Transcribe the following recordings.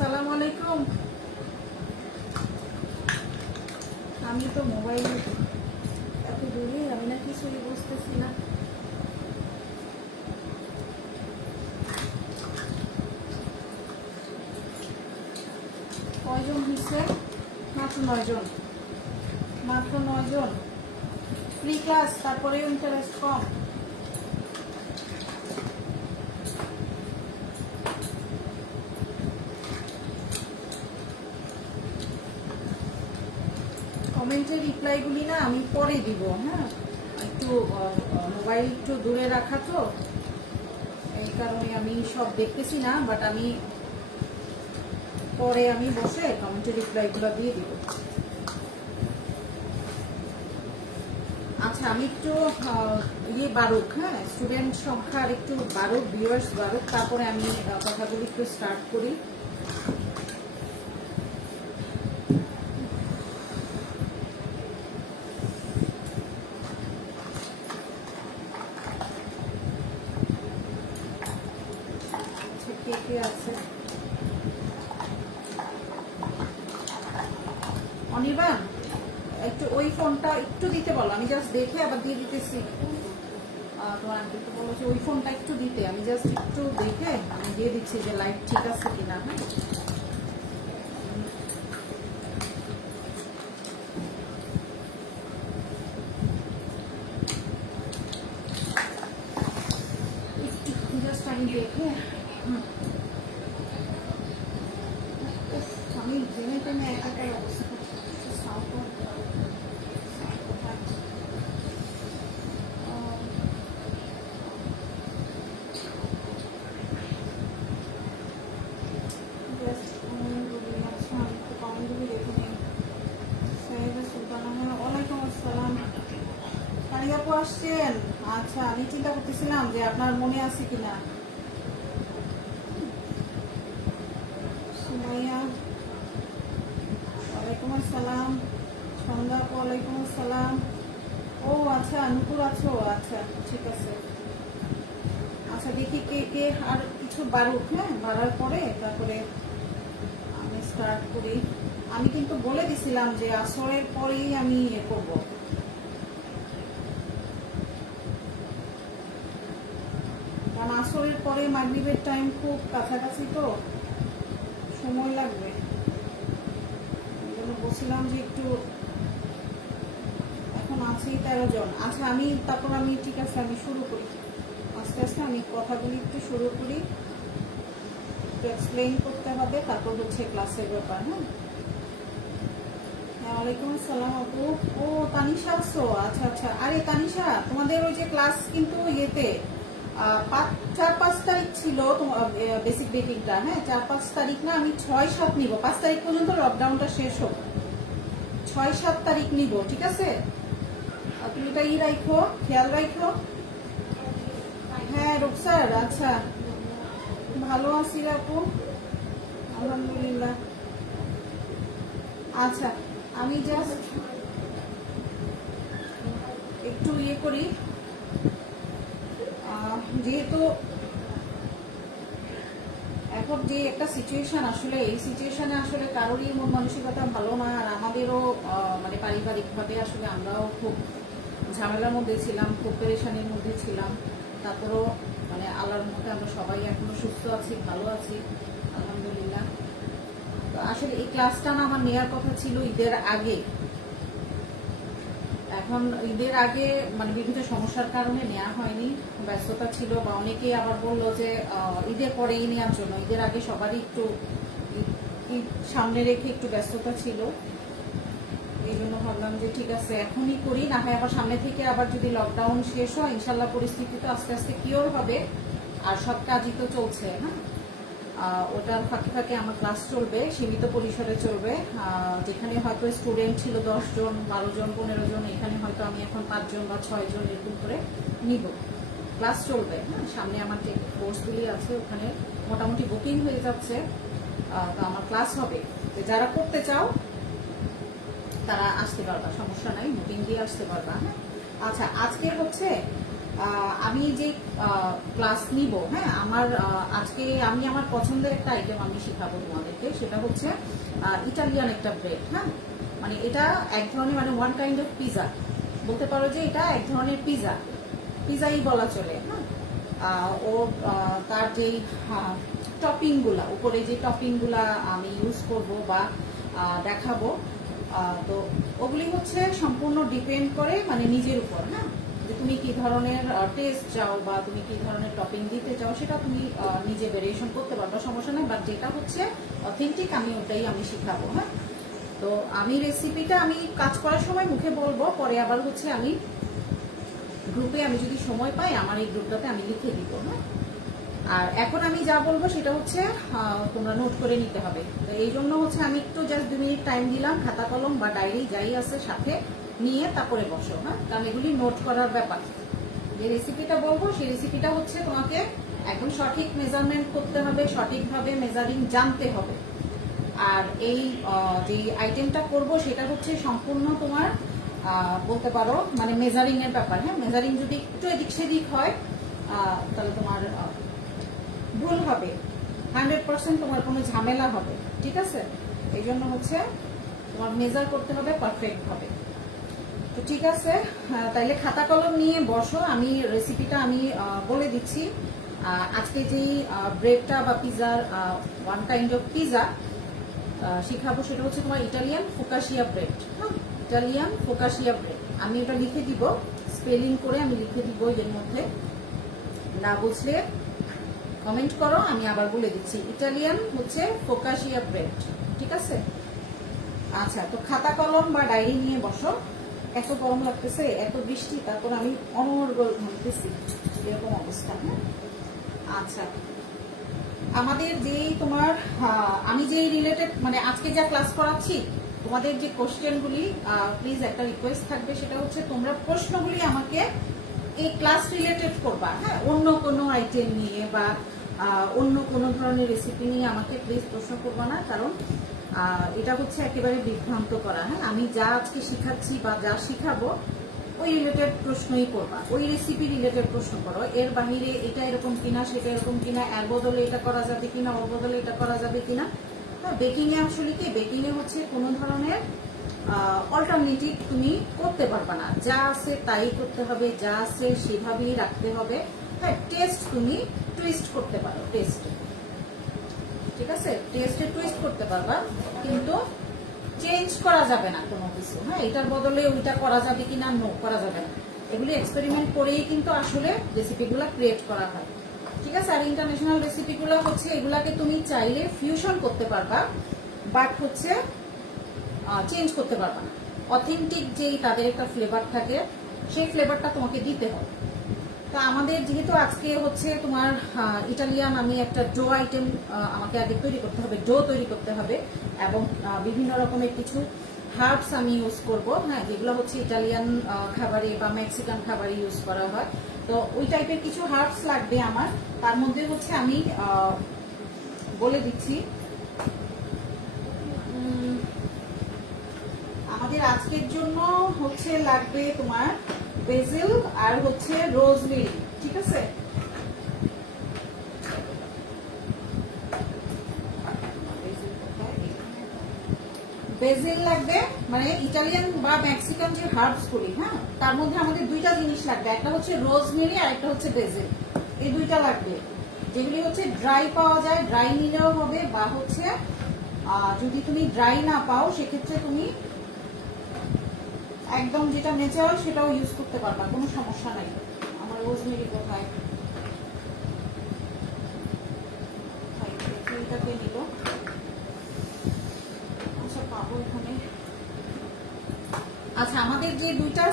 আসসালামু আলাইকুম। আমি তো মোবাইল এত দূরে, আমি না কিছুই বুঝতেছি না। কয়জন হচ্ছে? মাত্র 9 জন, মাত্র 9 জন। ফ্রি ক্লাস, তারপরে ইন্টারেস্ট কম। কমেন্টের রিপ্লাইগুলি না আমি পরে দিব। হ্যাঁ, একটু মোবাইল একটু দূরে রাখা তো, এই কারণে আমি সব দেখতেছি না, বাট আমি পরে আমি বসে কমেন্টের রিপ্লাইগুলো দিয়ে দিব। আচ্ছা, আমি একটু বাড়ুক, হ্যাঁ, স্টুডেন্ট সংখ্যা একটু বাড়ুক, ভিউয়ার্স বাড়ুক, তারপরে আমি কথাগুলি একটু স্টার্ট করি। কে কে আছে? অনির্বাণ, একটু ওই ফোনটা একটু দিতে বলো, আমি জাস্ট দেখে আবার দিয়ে দিতেছি। তোমার আন্টিকে বলো যে ওই ফোনটা একটু দিতে, আমি জাস্ট একটু দেখে আমি দিয়ে দিচ্ছি যে লাইট ঠিক আছে কিনা। হ্যাঁ, একটু জাস্ট আমি দেখে, আমি জেনে টেনে একাটাই অবস্থা আসছেন। আচ্ছা, আমি চিন্তা করতেছিলাম যে আপনার মনে আছে কিনা। সুমাইয়া, ওয়ালাইকুম আসসালাম। সন্ধ্যা, ওয়ালাইকুম আসসালাম। ও আচ্ছা, নুপুর আছো? আচ্ছা, ঠিক আছে। আচ্ছা দেখি কে কে আর কিছু বাড়ুক, হ্যাঁ বাড়ার পরে তারপরে আমি স্টার্ট করি। আমি কিন্তু বলে দিছিলাম যে আসরের পরেই আমি ইয়ে করবো, কারণ আসরের পরে মাগরিবের টাইম খুব কাছাকাছি তো সময় লাগবে। এই জন্য বলছিলাম যে একটু, এখন আছেই 13 জন। আচ্ছা আমি তারপর আমি ঠিক আছে আমি শুরু করি আস্তে আস্তে, আমি কথাগুলি একটু শুরু করি, একটু এক্সপ্লেইন করতে হবে, তারপর হচ্ছে ক্লাসের ব্যাপার। হ্যাঁ ওয়ালাইকুম আসসালাম আপু। ও তানিশা আসছো? আচ্ছা আচ্ছা। আরে তানিশা, তোমাদের ওই যে ক্লাস কিন্তু ইয়েতে 4-5 তারিখ ছিল বেসিক বেকিংটা, হ্যাঁ 4-5 তারিখ না, আমি 6-7 নিব, 5 তারিখ পর্যন্ত লকডাউনটা শেষ হোক, 6-7 তারিখ নিব, ঠিক আছে? তুমি এটা রাখো, খেয়াল রাখো। হ্যাঁ রুকসার, আচ্ছা ভালো আছি আপু, আলহামদুলিল্লাহ। আচ্ছা আমি জাস্ট একটু ইয়ে করি, যেহেতু এখন যে একটা সিচুয়েশন, আসলে এই সিচুয়েশনে আসলে কারোরই মন মানসিকতা ভালো না, আর আমাদেরও মানে পারিবারিকভাবে আসলে আমরাও খুব ঝামেলার মধ্যে ছিলাম, খুব পেরেশানির মধ্যে ছিলাম। তারপরও মানে আল্লাহর মধ্যে আমরা সবাই এখনো সুস্থ আছি, ভালো আছি আলহামদুলিল্লাহ। তো আসলে এই ক্লাসটা না আমার নেওয়ার কথা ছিল ঈদের আগে, এখন ঈদের আগে মানে বিভিন্ন সমস্যার কারণে নেওয়া হয়নি, ব্যস্ততা ছিল, বা অনেকেই আবার বললো যে ঈদের পরেই নেওয়ার জন্য। ঈদের আগে সবারই একটু ঈদ সামনে রেখে একটু ব্যস্ততা ছিল, এই জন্য ভাবলাম যে ঠিক আছে এখনই করি, না হয় আবার সামনে থেকে আবার যদি লকডাউন শেষ হয় ইনশাল্লাহ পরিস্থিতি তো আস্তে আস্তে কিওর হবে, আর সব কাজই তো চলছে। হ্যাঁ ওটার ফাঁকে ফাঁকে আমার ক্লাস চলবে, সীমিত পরিসরে চলবে। যেখানে হয়তো স্টুডেন্ট ছিল 10 জন, 12 জন, 15 জন, এখানে হয়তো আমি এখন 5 জন বা 6 জন এরকম করে নিব, ক্লাস চলবে। হ্যাঁ সামনে আমার যে কোর্সগুলি আছে ওখানে মোটামুটি বুকিং হয়ে যাচ্ছে, তো আমার ক্লাস হবে। যারা করতে চাও তারা আসতে পারবা, সমস্যা নাই, বুকিং দিয়ে আসতে পারবা। হ্যাঁ আচ্ছা আজকে হচ্ছে আমি যে ক্লাস নিব, হ্যাঁ আমার আজকে আমি আমার পছন্দের একটা আইটেম আমি শিখাবো তোমাদেরকে, সেটা হচ্ছে ইটালিয়ান একটা ব্রেড। হ্যাঁ মানে এটা এক ধরনের মানে ওয়ান কাইন্ড অফ পিজা বলতে পারো, যে এটা এক ধরনের পিজাই বলা চলে। হ্যাঁ ও তার যেই টপিংগুলা, উপরে যে টপিংগুলা আমি ইউজ করব বা দেখাবো, তো ওগুলি হচ্ছে সম্পূর্ণ ডিপেন্ড করে মানে নিজের উপর। হ্যাঁ যে তুমি কি ধরনের টেস্ট চাও বা তুমি কি ধরনের টপিং দিতে চাও সেটা তুমি নিজে ভেরিয়েশন করতে পারবে, সমস্যা নেই, বাট যেটা হচ্ছে অথেন্টিক আমি ওটাই আমি শিখাবো। হ্যাঁ তো আমি রেসিপিটা আমি কাজ করার সময় মুখে বলবো, পরে আবার হচ্ছে আমি গ্রুপে আমি যদি সময় পাই আমার এই গ্রুপটাতে আমি লিখে দিব। হ্যাঁ আর এখন আমি যা বলবো সেটা হচ্ছে তোমরা নোট করে নিতে হবে। তো এই জন্য হচ্ছে আমি একটু জাস্ট 2 মিনিট টাইম দিলাম, খাতা কলম বা ডায়েরি যাই আছে সাথে নিয়ে তারপরে বসো। হ্যাঁ কারণ এগুলি নোট করার ব্যাপার। যে রেসিপিটা বলবো সেই রেসিপিটা হচ্ছে তোমাকে একদম সঠিক মেজারমেন্ট করতে হবে, সঠিকভাবে মেজারিং জানতে হবে। আর এই যে আইটেমটা করব সেটা হচ্ছে সম্পূর্ণ তোমার বলতে পারো মানে মেজারিং এর ব্যাপার। হ্যাঁ মেজারিং যদি একটু এদিক সেদিক হয় তাহলে তোমার ভুল হবে, 100% তোমার কোনো ঝামেলা হবে, ঠিক আছে? এই জন্য হচ্ছে তোমার মেজার করতে হবে পারফেক্ট হবে। তো ঠিক আছে, তাইলে খাতা কলম নিয়ে বসো, আমি রেসিপিটা আমি বলে দিচ্ছি। আজকে যেই ব্রেডটা বা পিজার ওয়ান কাইন্ড অফ পিজা শিখাবো সেটা হচ্ছে তোমার ইটালিয়ান ফোকাশিয়া ব্রেড। হ্যাঁ ইটালিয়ান ফোকাশিয়া ব্রেড আমি এটা লিখে দিব, স্পেলিং করে আমি লিখে দিব, এর মধ্যে না বুঝলে কমেন্ট করো, আমি আবার বলে দিচ্ছি। ইটালিয়ান হচ্ছে ফোকাশিয়া ব্রেড, ঠিক আছে? আচ্ছা তো খাতা কলম বা ডায়েরি নিয়ে বসো। এত গরম লাগতেছে, এত বৃষ্টি, তারপর আমি অনর্গল ঘুমতেছি, এরকম অবস্থা। হ্যাঁ আচ্ছা আমাদের যেই তোমার আমি যেই রিলেটেড মানে আজকে যা ক্লাস করাচ্ছি তোমাদের যে কোশ্চেনগুলি, প্লিজ একটা রিকোয়েস্ট থাকবে, সেটা হচ্ছে তোমরা প্রশ্নগুলি আমাকে এই ক্লাস রিলেটেড করবা। হ্যাঁ অন্য কোনো আইটেম নিয়ে বা অন্য কোনো ধরনের রেসিপি নিয়ে আমাকে প্লিজ প্রশ্ন করবা না, কারণ এটা হচ্ছে একেবারে বিভ্রান্ত করা। হ্যাঁ আমি যা আজকে শিখাচ্ছি বা যা শিখাবো ওই রিলেটেড প্রশ্নই করবা, ওই রেসিপি রিলেটেড প্রশ্ন করো। এর বাহিরে এটা এরকম কিনা, সেটা এরকম কিনা, এর বদলে এটা করা যাবে কিনা, ওর বদলে এটা করা যাবে কিনা। হ্যাঁ, বেকিং এ আসলে কি, বেকিং এ হচ্ছে কোনো ধরনের অল্টারনেটিভ তুমি করতে পারবা না, যা আছে তাই করতে হবে, যা আছে সেভাবেই রাখতে হবে। হ্যাঁ, টেস্ট তুমি টুইস্ট করতে পারো, টেস্ট, ঠিক আছে, টেস্টে টুইস্ট করতে পারবা, কিন্তু চেঞ্জ করা যাবে না কোনো কিছু। হ্যাঁ, এটার বদলে ওইটা করা যাবে কিনা, নো করা যাবে না। এগুলি এক্সপেরিমেন্ট করেই কিন্তু আসলে রেসিপিগুলো ক্রিয়েট করা হয়, ঠিক আছে। আর ইন্টারন্যাশনাল রেসিপিগুলো হচ্ছে এগুলাকে তুমি চাইলে ফিউশন করতে পারবা, বাট হচ্ছে চেঞ্জ করতে পারবা না। অথেন্টিক যেই তাদের একটা ফ্লেভার থাকে, সেই ফ্লেভারটা তোমাকে দিতে হবে। তো আমাদের যেহেতু আজকে হচ্ছে তোমার ইটালিয়ান, আমি একটা ডো আইটেম আমাকে আগে তৈরি করতে হবে, ডো তৈরি করতে হবে, এবং বিভিন্ন রকমের কিছু হার্বস আমি ইউজ করব। হ্যাঁ, যেগুলো হচ্ছে ইটালিয়ান খাবারে বা মেক্সিকান খাবারে ইউজ করা হয়। তো ওই টাইপের কিছু হার্বস লাগবে আমার। তার মধ্যে হচ্ছে আমি বলে দিচ্ছি, আমাদের আজকের জন্য হচ্ছে লাগবে তোমার বেসিল আর হচ্ছে রোজমেরি, ঠিক আছে। বেসিল লাগবে, মানে ইটালিয়ান বা মেক্সিকান যে হার্বস গুলি, হ্যাঁ, তার মধ্যে আমাদের দুইটা জিনিস লাগবে, একটা হচ্ছে রোজমেরি আর একটা হচ্ছে বেসিল। এই দুইটা লাগবে, যেগুলি হচ্ছে ড্রাই পাওয়া যায়, ড্রাই নিলেও হবে, বা হচ্ছে যদি তুমি ড্রাই না পাও সেক্ষেত্রে তুমি একদম যেটা ন্যাচারাল সেটাও ইউজ করতে পারবা, কোনো সমস্যা নাই। আমার রোজমেরি কোথায় নিল, আচ্ছা পাবো এখানে। আচ্ছা, আমাদের যে দুইটা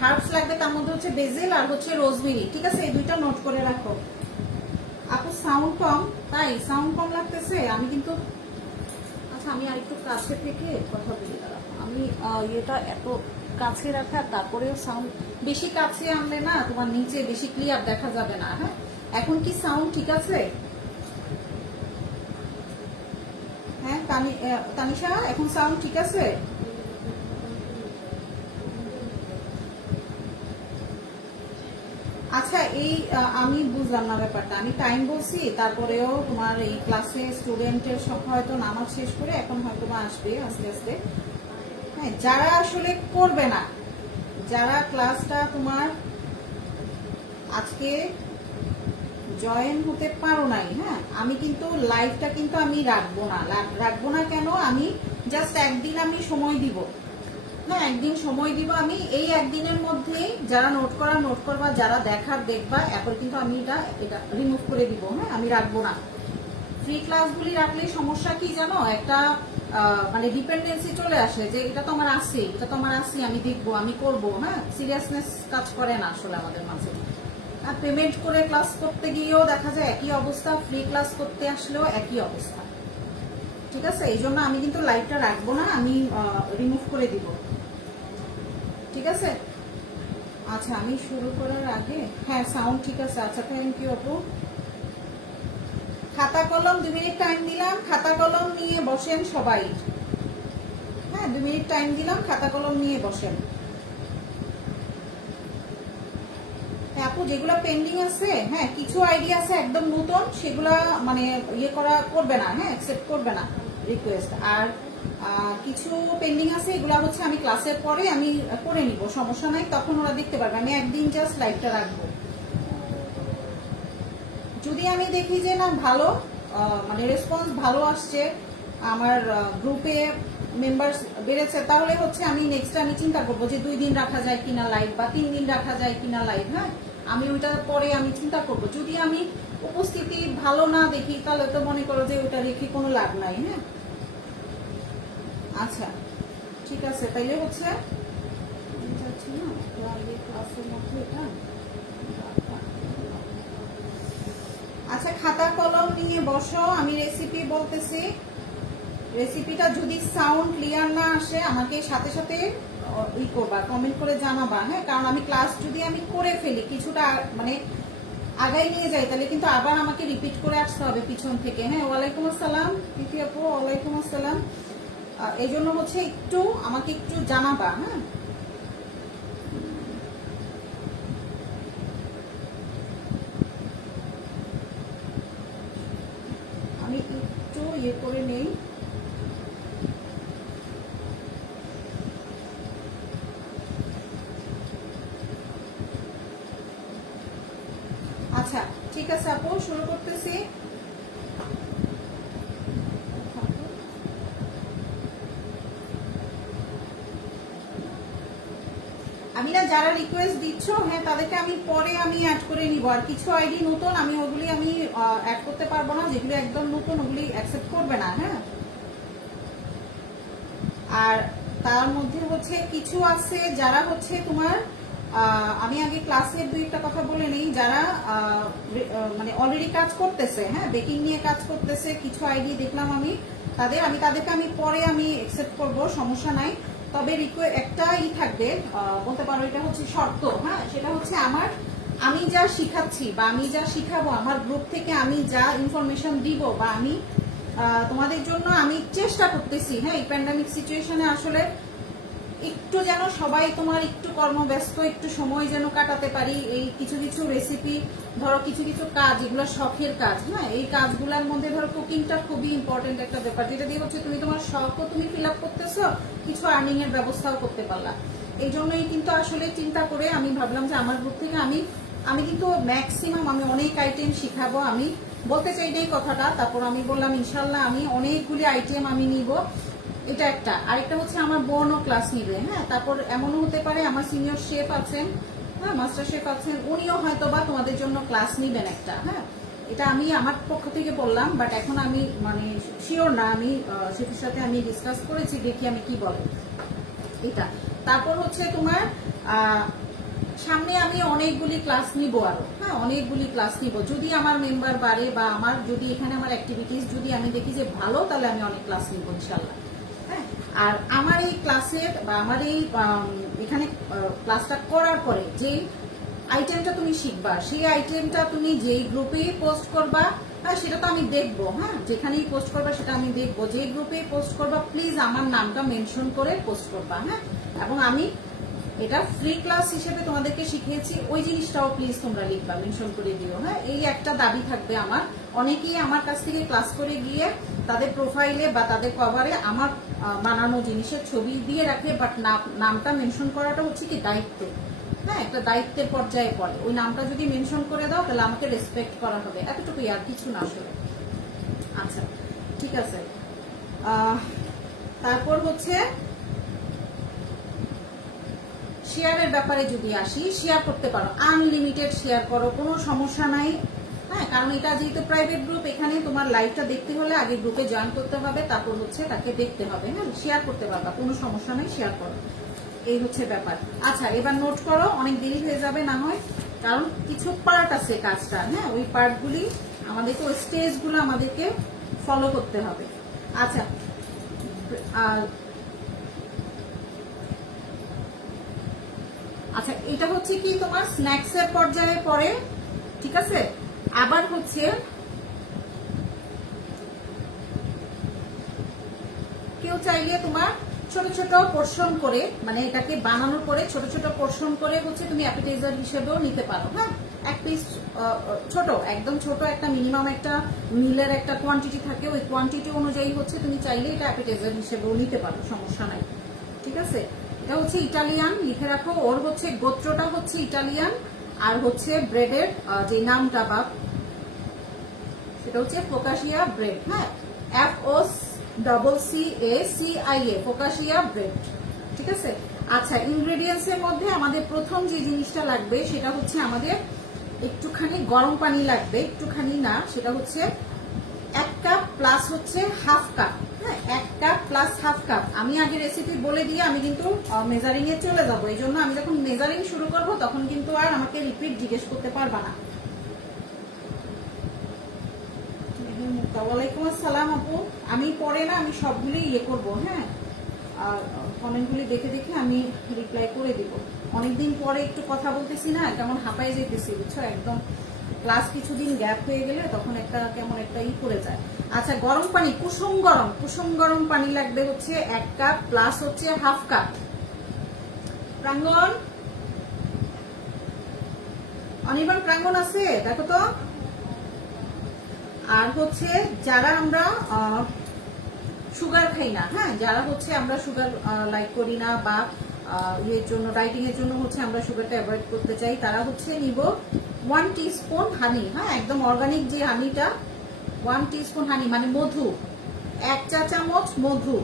হার্বস লাগবে তার মধ্যে হচ্ছে বেসিল আর হচ্ছে রোজমেরি, ঠিক আছে। এই দুইটা নোট করে রাখো। আপু সাউন্ড কম, তাই সাউন্ড কম লাগতেছে। আমি কিন্তু, আচ্ছা আমি আরেকটু কাছে থেকে কথা বলি, আমি এটা এত কাছে রাখা, তারপরেও সাউন্ড বেশি কাছে আনলে না তোমার নিচে বেশি ক্লিয়ার দেখা যাবে না। হ্যাঁ, এখন কি সাউন্ড ঠিক আছে? হ্যাঁ তানিশা, এখন সাউন্ড ঠিক আছে? আচ্ছা, এই আমি বুঝলাম না ব্যাপারটা। আমি টাইম বলছি, তারপরেও তোমার এই ক্লাসে স্টুডেন্টের সংখ্যা হয়তো নামাজ শেষ করে এখন হয়তো বা আসবে আস্তে আস্তে। হ্যাঁ, যারা আসলে করবে না, যারা ক্লাসটা তোমার আজকে জয়েন হতে পারো নাই, হ্যাঁ, আমি কিন্তু লাইভটা কিন্তু আমি রাখবো না। রাখবো না কেন, আমি জাস্ট একদিন আমি সময় দিব। হ্যাঁ, একদিন সময় দিব আমি। এই একদিনের মধ্যে যারা নোট করবা, যারা দেখার দেখবা, এরপর কিন্তু আমি এটা রিমুভ করে দিব। হ্যাঁ, আমি রাখবো না। ফ্রি ক্লাসগুলি রাখলে সমস্যা কি জানো, একটা মানে ডিপেন্ডেন্সি চলে আসে, যে এটা তো আমার আছে, এটা তো আমার আছে, আমি দেখবো, আমি করবো। হ্যাঁ, সিরিয়াসনেস কাজ করে না আসলে আমাদের মাঝে। আর পেমেন্ট করে ক্লাস করতে গিয়েও দেখা যায় একই অবস্থা, ফ্রি ক্লাস করতে আসলেও একই অবস্থা, ঠিক আছে। এই জন্য আমি কিন্তু লাইভটা রাখবো না, আমি রিমুভ করে দিব, ঠিক আছে। আচ্ছা, আমি শুরু করার আগে, হ্যাঁ সাউন্ড ঠিক আছে, আচ্ছা থ্যাংক ইউ আপু। খাতা কলম 2 মিনিট টাইম দিলাম, খাতা কলম নিয়ে বসেন সবাই। হ্যাঁ, 2 মিনিট টাইম দিলাম, খাতা কলম নিয়ে বসেন। হ্যাঁ আপু, যেগুলো পেন্ডিং আছে, হ্যাঁ কিছু আইডিয়া আছে একদম নতুন, সেগুলা মানে করবে না, হ্যাঁ অ্যাকসেপ্ট করবে না রিকোয়েস্ট। আর কিছু পেন্ডিং আছে, এগুলা হচ্ছে আমি ক্লাসের পরে আমি করে নিব, সমস্যা নাই, তখন ওরা দেখতে পারবে। আমি একদিন জাস্ট লাইভটা রাখবো। যদি আমি দেখি যে না ভালো মানে রেসপন্স ভালো আসছে, আমার গ্রুপে মেম্বার্স বেড়েছে, তাহলে হচ্ছে আমি নেক্সট আমি চিন্তা করবো যে 2 দিন রাখা যায় কিনা লাইভ, বা 3 দিন রাখা যায় কিনা লাইভ। হ্যাঁ, আমি ওইটার পরে আমি চিন্তা করব। যদি আমি উপস্থিতি ভালো না দেখি, তাহলে তো মনে করো যে ওটা রেখে কোনো লাভ নাই। হ্যাঁ, আচ্ছা ঠিক আছে, তাইলে হচ্ছে ক্লাসের মধ্যে এটা। আচ্ছা, খাতা কলম নিয়ে বসো, আমি রেসিপি বলতেছি। রেসিপিটা যদি সাউন্ড ক্লিয়ার না আসে, আমাকে সাথে সাথে করবা, কমেন্ট করে জানাবা। হ্যাঁ, কারণ আমি ক্লাস যদি আমি করে ফেলি, কিছুটা মানে আগাই নিয়ে যাই, তাহলে কিন্তু আবার আমাকে রিপিট করে আসতে হবে পিছন থেকে। হ্যাঁ, ওয়ালাইকুম আসসালাম প্রীতি আপু, ওয়ালাইকুম আসসালাম। এই জন্য হচ্ছে একটু আমাকে একটু জানাবা। হ্যাঁ, আচ্ছা ঠিক আছে আপু, শুরু করতেছি। আমি না যারা রিকোয়েস্ট দিচ্ছ, হ্যাঁ তাদেরকে আমি পরে আমি অ্যাড করে নিব। আর কিছু আইডি নতুন, আমি ওগুলি আমি অ্যাড করতে পারবো না, যেগুলি একদম নতুন ওগুলি অ্যাকসেপ্ট করবে না। হ্যাঁ, আর তার মধ্যে হচ্ছে কিছু আছে যারা হচ্ছে তোমার আমি আগে ক্লাসের দুই একটা কথা বলে নেই, যারা মানে অলরেডি কাজ করতেছে, হ্যাঁ বেকিং নিয়ে কাজ করতেছে, কিছু আইডি দেখলাম আমি তাদেরকে আমি পরে আমি অ্যাকসেপ্ট করব, সমস্যা নাই। তবে একটাই থাকবে, বলতে পারো এটা হচ্ছে শর্ত, হ্যাঁ সেটা হচ্ছে আমি যা শিখাচ্ছি বা আমি যা শিখাবো, আমার গ্রুপ থেকে আমি যা ইনফরমেশন দিব বা আমি তোমাদের জন্য আমি চেষ্টা করতেছি, হ্যাঁ এই প্যান্ডামিক সিচুয়েশনে আসলে একটু যেন সবাই তোমার একটু কর্মব্যস্ত, একটু সময় যেন কাটাতে পারি। এই কিছু কিছু রেসিপি, ধরো কিছু কিছু কাজ, এগুলো শখের কাজ, হ্যাঁ এই কাজগুলোর মধ্যে ধরো কুকিংটা খুবই ইম্পর্টেন্ট একটা ব্যাপার, যেটা দিয়ে হচ্ছে তুমি তোমার শখও তুমি ফিল আপ করতেছো, কিছু আর্নিং এর ব্যবস্থাও করতে পারলা। এই জন্যই কিন্তু আসলে চিন্তা করে আমি ভাবলাম যে আমার গ্রুপ থেকে আমি কিন্তু ম্যাক্সিমাম আমি অনেক আইটেম শিখাবো, আমি বলতে চাই এই কথাটা। তারপর আমি বললাম ইনশাল্লাহ আমি অনেকগুলি আইটেম আমি নিব, এটা একটা। আরেকটা হচ্ছে আমার বোনও ক্লাস নিবে, হ্যাঁ তারপর এমনও হতে পারে আমার সিনিয়র শেফ আছেন, হ্যাঁ মাস্টার শেফ আছেন, উনিও হয়তো বা তোমাদের জন্য ক্লাস নিবেন একটা। হ্যাঁ এটা আমি আমার পক্ষ থেকে বললাম, বাট এখন আমি মানে শিওর না, আমি শেফের সাথে আমি ডিসকাস করেছি, দেখি আমি কি বলে এটা। তারপর হচ্ছে তোমার সামনে আমি অনেকগুলি ক্লাস নিব আরো, হ্যাঁ অনেকগুলি ক্লাস নিব, যদি আমার মেম্বার বাড়ে বা আমার যদি এখানে আমার অ্যাক্টিভিটিস যদি আমি দেখি যে ভালো, তাহলে আমি অনেক ক্লাস নিব ইনশাল্লাহ। হ্যাঁ আর আমার এই ক্লাসের বা আমার এই এখানে ক্লাসটা করার পরে যে আইটেমটা তুমি শিখবা, সেই আইটেমটা তুমি যেই গ্রুপে পোস্ট করবা, হ্যাঁ সেটা তো আমি দেখবো, হ্যাঁ যেখানেই পোস্ট করবা সেটা আমি দেখবো, যে গ্রুপে পোস্ট করবা প্লিজ আমার নামটা মেনশন করে পোস্ট করবা, হ্যাঁ এবং আমি এটা ফ্রি ক্লাস হিসেবে তোমাদেরকে শিখিয়েছি, ওই জিনিসটাও প্লিজ তোমরা লিখবা, মেনশন করে দিও। হ্যাঁ এই একটা দাবি থাকবে আমার। অনেকেই আমার কাছ থেকে ক্লাস করে গিয়ে তাদের প্রোফাইলে বা তাদের কভারে আমার বানানো জিনিসের ছবি দিয়ে রাখে, বাট নামটা মেনশন করাটা হচ্ছে কি দায়িত্ব, হ্যাঁ একটা দায়িত্বের পর্যায়ে পড়ে। ওই নামটা যদি মেনশন করে দাও তাহলে আমাকে রেসপেক্ট করা হবে, এতটুকুই আর কিছু না আসলে। আচ্ছা ঠিক আছে, তারপর হচ্ছে শেয়ারের ব্যাপারে যদি আসি, শেয়ার করতে পারো, আনলিমিটেড শেয়ার করো, কোনো সমস্যা নাই। হ্যাঁ কারণ এটা যেহেতু প্রাইভেট গ্রুপ, এখানে তোমার লাইভটা দেখতে হলে আগে গ্রুপে জয়েন করতে হবে, তারপর হচ্ছে তাকে দেখতে হবে। হ্যাঁ শেয়ার করতে পারবা, কোনো সমস্যা নেই, শেয়ার করো, এই হচ্ছে ব্যাপার। আচ্ছা এবার নোট করো, অনেক দেরি হয়ে যাবে না হয়, কারণ কিছু পার্ট আছে কাজটা, হ্যাঁ ওই পার্টগুলি আমাদেরকে, ওই স্টেজগুলো আমাদেরকে ফলো করতে হবে। আচ্ছা আচ্ছা এটা হচ্ছে কি তোমার স্ন্যাক্স এর পর্যায়ে পড়ে, ঠিক আছে। আবার হচ্ছে কেউ চাইলে তোমার ছোট ছোট পোর্শন করে, মানে এটাকে বানানোর পরে ছোট ছোট পোর্শন করে হচ্ছে তুমি অ্যাপিটাইজার হিসেবেও নিতে পারো। হ্যাঁ এক পিস ছোট, একদম ছোট একটা মিনিমাম একটা মিলের একটা কোয়ান্টিটি থাকে, ওই কোয়ান্টিটি অনুযায়ী হচ্ছে তুমি চাইলে এটা অ্যাপিটাইজার হিসেবেও নিতে পারো, সমস্যা নাই, ঠিক আছে। এটা হচ্ছে ইটালিয়ান, লিখে রাখো, ওর হচ্ছে গোত্রটা হচ্ছে ইটালিয়ান, আর হচ্ছে ব্রেডের যে নামটা বা সেটা হচ্ছে ফোকাশিয়া ব্রেড, হ্যাঁ FOCCACIA ফোকাশিয়া ব্রেড, ঠিক আছে। আচ্ছা ইনগ্রেডিয়েন্টস এর মধ্যে আমাদের প্রথম যে জিনিসটা লাগবে সেটা হচ্ছে আমাদের একটুখানি গরম পানি লাগবে, একটুখানি না, সেটা হচ্ছে 1 কাপ প্লাস হচ্ছে হাফ কাপ, হ্যাঁ 1 কাপ প্লাস হাফ কাপ। আমি আগে রেসিপি বলে দিয়ে আমি কিন্তু মেজারিং এ চলে যাবো, এই জন্য আমি যখন মেজারিং শুরু করব তখন কিন্তু আর আমাকে রিপিট জিজ্ঞেস করতে পারবা না। ওয়ালাইকুম আসসালাম আপু, আমি পরে না আমি সবগুলি ইয়ে করবো, হ্যাঁ আর কমেন্টগুলি দেখে দেখে আমি রিপ্লাই করে দিব। অনেকদিন পরে একটু কথা বলতেছি না, কেমন হাঁপাই যেতেছি বুঝছো, একদম ক্লাস কিছুদিন গ্যাপ হয়ে গেলে তখন একটা কেমন একটা ই করে যায়। আচ্ছা গরম পানি, কুসুম গরম পানি লাগবে হচ্ছে 1 কাপ প্লাস হচ্ছে হাফ কাপ। প্রাঙ্গণ, অনির্বাণ প্রাঙ্গণ আছে দেখো তো। আর হচ্ছে যারা আমরা সুগার খাই না, হ্যাঁ যারা হচ্ছে আমরা সুগার লাইক করি না বা ইয়ের জন্য, ডাইটিং এর জন্য হচ্ছে আমরা সুগারটা অ্যাভয়েড করতে চাই, তারা হচ্ছে নিব 1 টিস্পুন হানি। হ্যাঁ, একদম অর্গানিক যে হানিটা, 1 টিস্পুন হানি মানে মধু, 1 চা চামচ মধু।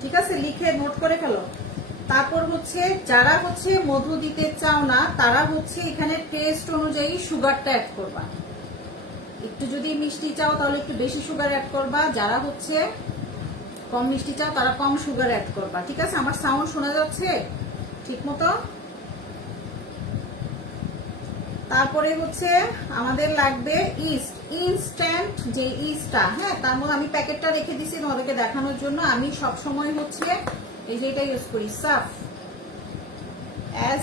ঠিক আছে, লিখে নোট করে ফেলো। তারপর হচ্ছে যারা হচ্ছে মধু দিতে চাও না তারা হচ্ছে এখানে টেস্ট অনুযায়ী সুগারটা অ্যাড করবা। একটু যদি মিষ্টি চাও তাহলে একটু বেশি সুগার অ্যাড করবা, যারা হচ্ছে কম মিষ্টি চাও তারা কম সুগার অ্যাড করবা। ঠিক আছে, আমার সাউন্ড শোনা যাচ্ছে ঠিক মতো? তারপরে হচ্ছে আমাদের লাগবে ইস্ট, ইনস্ট্যান্ট যে ইস্টটা। হ্যাঁ, তার মধ্যে আমি প্যাকেটটা রেখে দিছি তোমাদেরকে দেখানোর জন্য। আমি সব সময় হচ্ছে এই যে এটা ইউজ করি, সাফ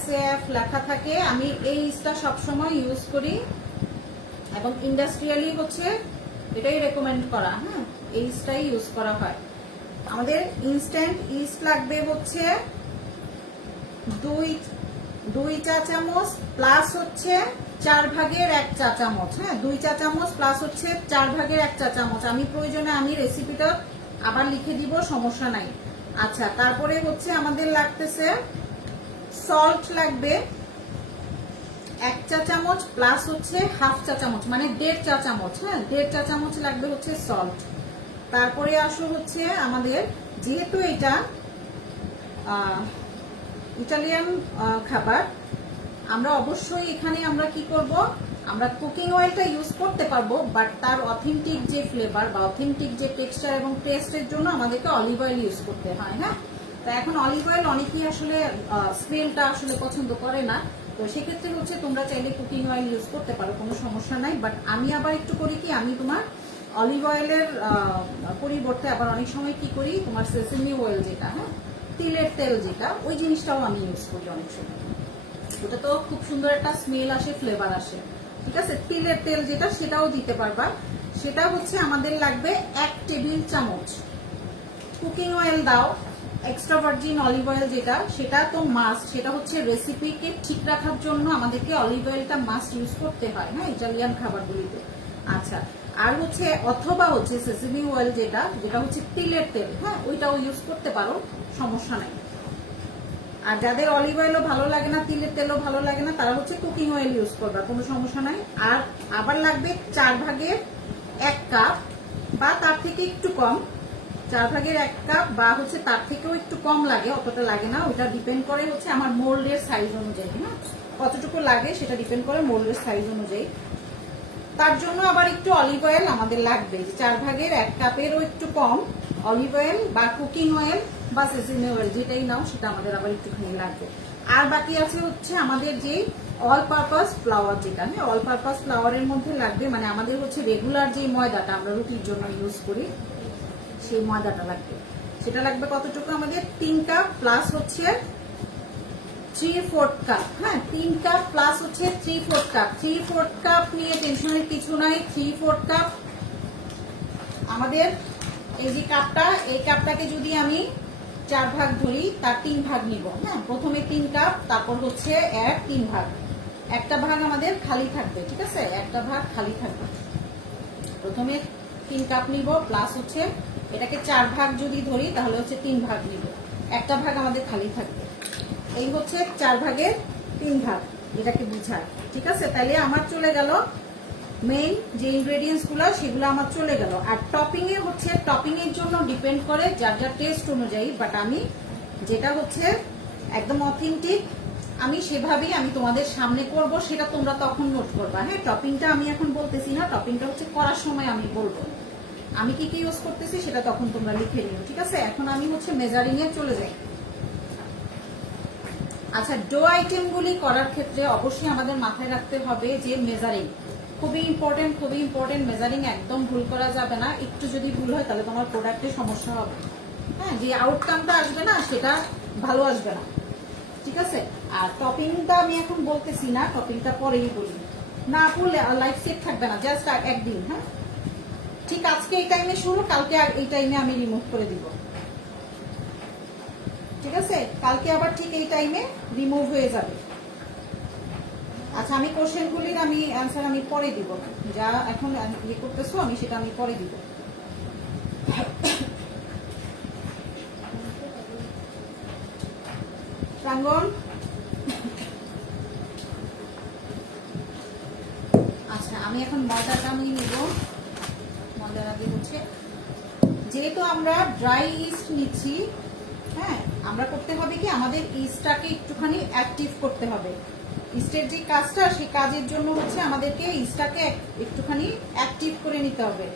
SF লেখা থাকে, আমি এই ইস্টটা সব সময় ইউজ করি এবং ইন্ডাস্ট্রিয়ালি হচ্ছে এটাই রেকমেন্ড করা। হ্যাঁ, এই ইস্টটাই ইউজ করা হয়। আমাদের ইনস্ট্যান্ট ইস্ট লাগবে হচ্ছে 2 চা চামচ প্লাস হচ্ছে 4 ভাগের 1 চা চামচ। হ্যাঁ, 2 চা চামচ প্লাস হচ্ছে 4 ভাগের 1 চা চামচ। আমি প্রয়োজনে আমি রেসিপিটা আবার লিখে দিব, সমস্যা নাই। আচ্ছা, তারপরে হচ্ছে আমাদের লাগতেছে সল্ট লাগবে 1 চা চামচ প্লাস হচ্ছে হাফ চা চামচ মানে 1.5 চা চামচ। হ্যাঁ, 1.5 চা চামচ লাগবে হচ্ছে সল্ট। তারপরে আসো হচ্ছে আমাদের, যেহেতু এটা ইটালিয়ান খাবার, আমরা অবশ্যই এখানে আমরা কি করব, আমরা কুকিং অয়েলটা ইউজ করতে পারবো, বাট তার অথেন্টিক যে ফ্লেভার বা অথেন্টিক যে টেক্সচার এবং টেস্টের জন্য আমাদেরকে অলিভ অয়েল ইউজ করতে হয়। হ্যাঁ, তো এখন অলিভ অয়েল অনেকেই আসলে স্মেলটা আসলে পছন্দ করে না, তো সেক্ষেত্রে হচ্ছে তোমরা চাইলে কুকিং অয়েল ইউজ করতে পারো, কোনো সমস্যা নাই। বাট আমি আবার একটু করি কি, আমি তোমার অলিভ অয়েলের পরিবর্তে আবার অনেক সময় কি করি, তোমার সেসেমি অয়েল যেটা, হ্যাঁ তিলের তেল যেটা, ওই জিনিসটাও আমি ইউজ করি অনেক সময়। ওটা তো খুব সুন্দর একটা স্মেল আসে, ফ্লেভার আসে। ঠিক আছে, তিলের তেল যেটা সেটাও দিতে পারবা। সেটা হচ্ছে আমাদের লাগবে 1 টেবিল চামচ। কুকিং অয়েল দাও, এক্সট্রা ভার্জিন অলিভ অয়েল যেটা, সেটা তো মাস্ট, সেটা হচ্ছে রেসিপিকে ঠিক রাখার জন্য আমাদেরকে অলিভ অয়েলটা মাস্ট ইউজ করতে হয়। হ্যাঁ, ইটালিয়ান খাবারগুলিতে। আচ্ছা, আর হচ্ছে অথবা হচ্ছে সেসেমি অয়েল যেটা, যেটা হচ্ছে তিলের তেল, হ্যাঁ ওইটাও ইউজ করতে পারো, সমস্যা নাই। আর যাদের অলিভ অয়েলও ভালো লাগে না, তিলের তেলও ভালো লাগে না, তারা হচ্ছে কুকিং অয়েল ইউজ করবা, কোনো সমস্যা নাই। আর আবার লাগবে 4 ভাগের 1 কাপ বা তার থেকে একটু কম, 4 ভাগের 1 কাপ বা হচ্ছে তার থেকেও একটু কম লাগে, অতটা লাগে না, ওইটা ডিপেন্ড করে হচ্ছে আমার মোল্ডের সাইজ অনুযায়ী। হ্যাঁ, কতটুকু লাগে সেটা ডিপেন্ড করে মোল্ডের সাইজ অনুযায়ী। তার জন্য আবার একটু অলিভ অয়েল আমাদের লাগবে, 4 ভাগের 1 কাপেরও একটু কম অলিভ অয়েল বা কুকিং অয়েল বা সেসেমি অয়েল যেটাই নাও, সেটা আমাদের আবার একটুখানি লাগবে। আর বাকি আছে হচ্ছে আমাদের যে অল পারপাস ফ্লাওয়ার যেটা, হ্যাঁ অল পারপাস ফ্লাওয়ারের মধ্যে লাগবে, মানে আমাদের হচ্ছে রেগুলার যে ময়দাটা আমরা রুটির জন্য ইউজ করি সেই ময়দাটা লাগবে। সেটা লাগবে কতটুকু, আমাদের 3 কাপ প্লাস হচ্ছে 3/4 কাপ। হ্যাঁ, 3 কাপ প্লাস হচ্ছে 3/4 কাপ। 3/4 কাপ নিয়ে টেনশনের কিছু নাই। 3/4 কাপ আমাদের এই যে কাপটা, এই কাপটাকে যদি আমি 4 ভাগ ধরি, তার 3 ভাগ নিব। হ্যাঁ, প্রথমে 3 কাপ, তারপর হচ্ছে 3 ভাগ, একটা ভাগ আমাদের খালি থাকবে। ঠিক আছে, একটা ভাগ খালি থাকবে। প্রথমে 3 কাপ নিব প্লাস হচ্ছে এটাকে 4 ভাগ যদি ধরি তাহলে হচ্ছে 3 ভাগ নিব, একটা ভাগ আমাদের খালি থাকবে। এই হচ্ছে 4 ভাগের 3 ভাগ, এটাকে বুঝায়। ঠিক আছে, তাহলে আমার চলে গেল মেইন যে ইনগ্রেডিয়েন্টস গুলো, সেগুলো আমার চলে গেল। আর টপিং এ হচ্ছে, টপিং এর জন্য ডিপেন্ড করে যার যার টেস্ট অনুযায়ী, বাট আমি যেটা হচ্ছে একদম অথেন্টিক আমি সেভাবেই আমি তোমাদের সামনে করব, সেটা তোমরা তখন নোট করবা। হ্যাঁ, টপিংটা আমি এখন বলতেছি না, টপিংটা হচ্ছে করার সময় আমি বলবো। আমি কি কি ইউজ করতেছি সেটা তখন তোমরা লিখে নিও। ঠিক আছে, এখন আমি হচ্ছে মেজারিং এ চলে যাই। আচ্ছা, ডো আইটেমগুলি করার ক্ষেত্রে অবশ্যই আমাদের মাথায় রাখতে হবে যে মেজারিং খুবই ইম্পর্টেন্ট, খুবই ইম্পর্টেন্ট। মেজারিং একদম ভুল করা যাবে না, একটু যদি ভুল হয় তাহলে তোমার প্রোডাক্টে সমস্যা হবে। হ্যাঁ, যে আউটকামটা আসবে না সেটা ভালো আসবে না। ঠিক আছে, আর টপিংটা আমি এখন বলতেছি না, টপিংটা পরেই বলি। না বললে লাইফ সেট থাকবে না, জাস্ট একদিন। হ্যাঁ, ঠিক আজকে এই টাইমে শুরু, কালকে এই টাইমে আমি রিমুভ করে দিব। ঠিক আছে, কালকে আবার ঠিক এই টাইমে রিমুভ হয়ে যাবে। আচ্ছা, আমি কোশ্চেনগুলির আমি অ্যান্সার আমি পরে দিব, যা এখন ইয়ে করতেছো আমি সেটা আমি পরে দিব। চিত্রাঙ্গন। আচ্ছা আমি এখন ময়দাটা নিয়ে নিব। ময়দার আগে হচ্ছে যেহেতু আমরা ড্রাই ইস্ট নিচ্ছি, হ্যাঁ আমরা করতে হবে কি আমাদের ইস্টটাকে একটুখানি অ্যাক্টিভ করতে হবে। ইস্টের যে কাজটা সেই কাজের জন্য হচ্ছে আমাদেরকে ইস্টটাকে একটুখানি অ্যাক্টিভ করে নিতে হবে।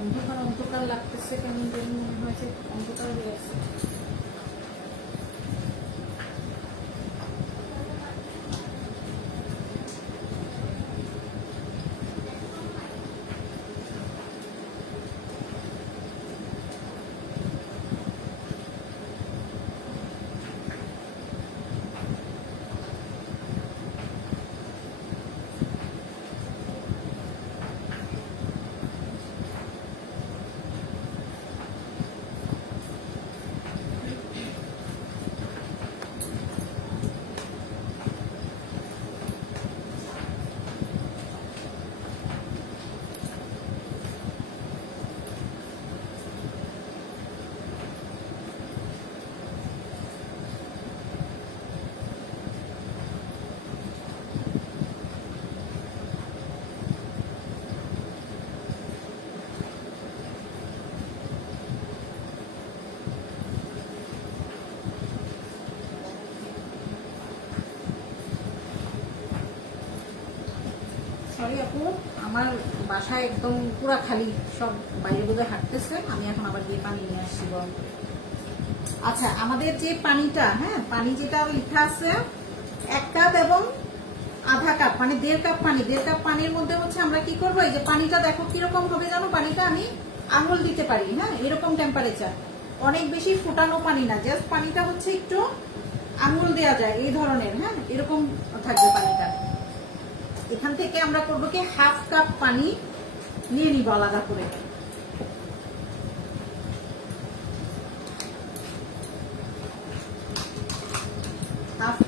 অন্ধকার অন্ধকার লাগতেছে, কেমন যেন মনে হয়েছে অন্ধকার হয়ে আছে। সরি আপু, আমার বাসায় একদম পুরা খালি, সব বাইরে বোধহয় হাঁটতেছে। আমি এখন আবার গিয়ে পানি নিয়ে আসছি গরম করে। আচ্ছা আমাদের যে পানিটা, হ্যাঁ পানি যেটা লেখা আছে 1 কাপ এবং আধা কাপ, মানে 1.5 কাপ পানি। 1.5 কাপ পানির মধ্যে হচ্ছে আমরা কি করবো, এই যে পানিটা দেখো কিরকম হবে জানো, পানিটা আমি আঙুল দিতে পারি, হ্যাঁ এরকম টেম্পারেচার, অনেক বেশি ফুটানো পানি না, জাস্ট পানিটা হচ্ছে একটু আঙুল দেওয়া যায় এই ধরনের, হ্যাঁ এরকম থাকবে পানিটা। এখান থেকে আমরা করবো কি 1/2 কাপ পানি নিয়ে নিব আলাদা করে। হাফ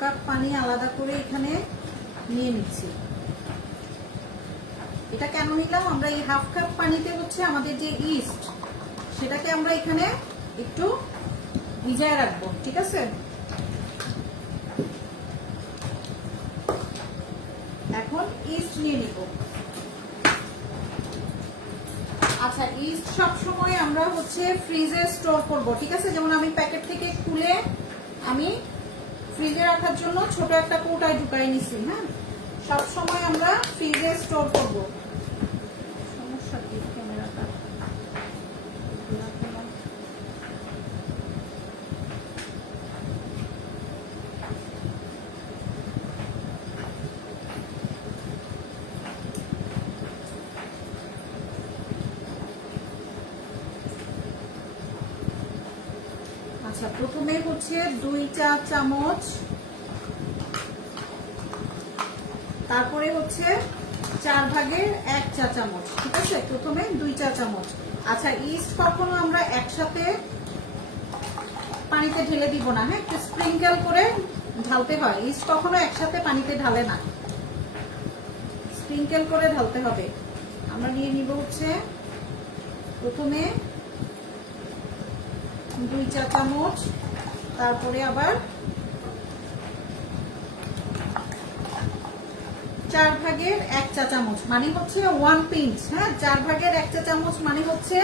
কাপ পানি আলাদা করে এখানে নিয়ে নিচ্ছি। এটা কেন নিলাম, আমরা এই 1/2 কাপ পানিতে হচ্ছে আমাদের যে ইস্ট সেটাকে আমরা এখানে একটু ভিজায় রাখবো, ঠিক আছে। এখন ইস্ট নিয়ে নিব। আচ্ছা, ইস্ট সব সময় আমরা হচ্ছে ফ্রিজে স্টোর করব, ঠিক আছে? যেমন আমি প্যাকেট থেকে খুলে আমি ফ্রিজে রাখার জন্য ছোট একটা কৌটায় ঢুকাই নিছি। হ্যাঁ, সব সময় আমরা ফ্রিজে স্টোর করব। সমস্যা কি ক্যামেরাটা? আচ্ছা, প্রথমে হচ্ছে 2 চা চামচ, তারপরে হচ্ছে 4 ভাগের 1 চা চামচ, ঠিক আছে? প্রথমে 2 চা চামচ। আচ্ছা, ইস্ট কখনো আমরা একসাথে পানিতে ঢেলে দিব না, হ্যাঁ, একটু স্প্রিঙ্কেল করে ঢালতে হয়। ইস্ট কখনো একসাথে পানিতে ঢালে না, স্প্রিঙ্কেল করে ঢালতে হবে। আমরা নিয়ে নিব হচ্ছে প্রথমে 2 চা চামচ, তারপরে আবার 4 ভাগের 1 চা চামচ, মানে হচ্ছে 1 পিঞ্চ। হ্যাঁ, 4 ভাগের 1 চা চামচ মানে হচ্ছে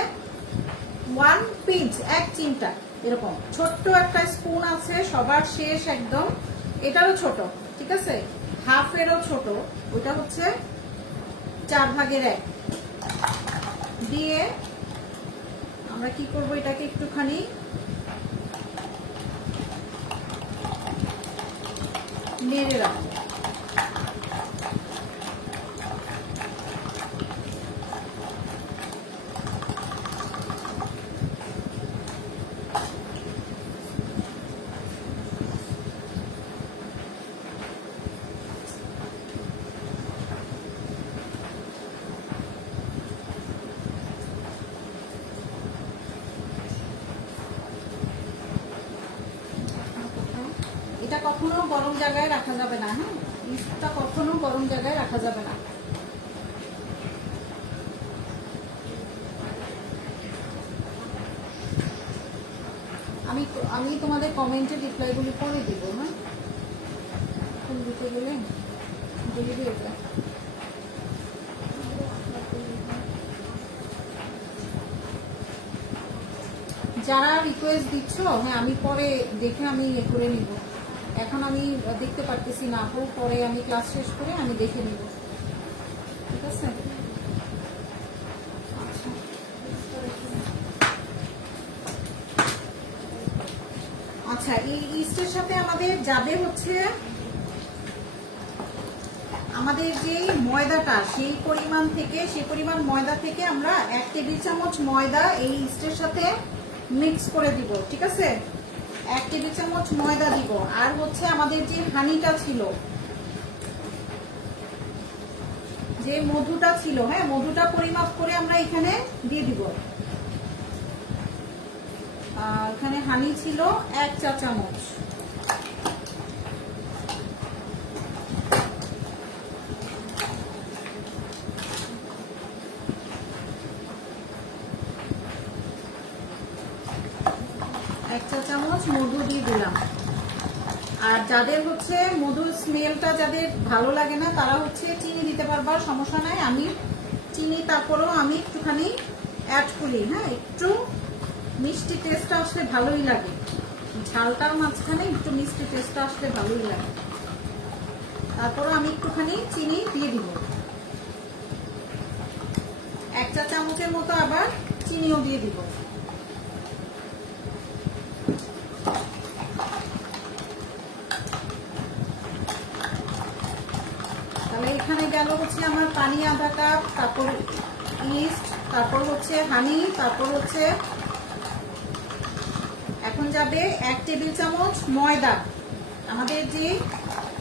1 পিঞ্চ, 1 চিমটা। এরকম ছোট্ট একটা স্পুন আছে সবার শেষ একদম, এটারও ছোট, ঠিক আছে? হাফেরও ছোট, ওটা হচ্ছে 4 ভাগের 1 দিয়ে আমরা কি করব, এটাকে একটুখানি নেড়ে রাখবো। এটা কখনো গরম জায়গায় রাখা যাবে না, হ্যাঁ, ইস্টটা কখনো গরম জায়গায় রাখা যাবে না। আমি তোমাদের কমেন্টের রিপ্লাইগুলি করে দিব। হ্যাঁ, এখন দিতে গেলে দিয়ে দিয়ে যায়। যারা রিকোয়েস্ট দিচ্ছ, হ্যাঁ, আমি পরে দেখে আমি ইয়ে করে নিব। এখন আমি দেখতে পারতেছি না, পরে আমি ক্লাস শেষ করে আমি দেখে নিব, ঠিক আছে? আচ্ছা, এই ইস্টের সাথে আমাদের যাবে হচ্ছে আমাদের যে ময়দাটা, সেই পরিমাণ ময়দা থেকে আমরা 1 টেবিল চামচ ময়দা এই ইস্টের সাথে মিক্স করে দিব, ঠিক আছে? 1 টেবিল চামচ ময়দা দিব। আর হচ্ছে আমাদের যে হানিটা ছিল, যে মধুটা ছিল, হ্যাঁ, মধুটা পরিমাপ করে আমরা এখানে দিয়ে দিব। এখানে হানি ছিল 1 চা চামচ। মধু দিয়ে দিলাম। আর যাদের হচ্ছে মধুর স্মেলটা যাদের ভালো লাগে না, তারা হচ্ছে চিনি দিতে পারবা, সমস্যা নাই। আমি চিনি তারপরেও আমি একটুখানি অ্যাড করি। হ্যাঁ, একটু মিষ্টি টেস্টটা আসলে ভালোই লাগে, ঝালটার মাঝখানে একটু মিষ্টি টেস্টটা আসলে ভালোই লাগে। তারপরে আমি একটুখানি চিনি দিয়ে দিব, 1 চা চামচের মতো আবার চিনিও দিয়ে দিব। তাহলে এখানে গেল হচ্ছে আমার পানি আধা কাপ, তারপর ইস্ট, তারপর হচ্ছে হানি, তারপর হচ্ছে এখন যাবে 1 টেবিল চামচ ময়দা। আমাদের যে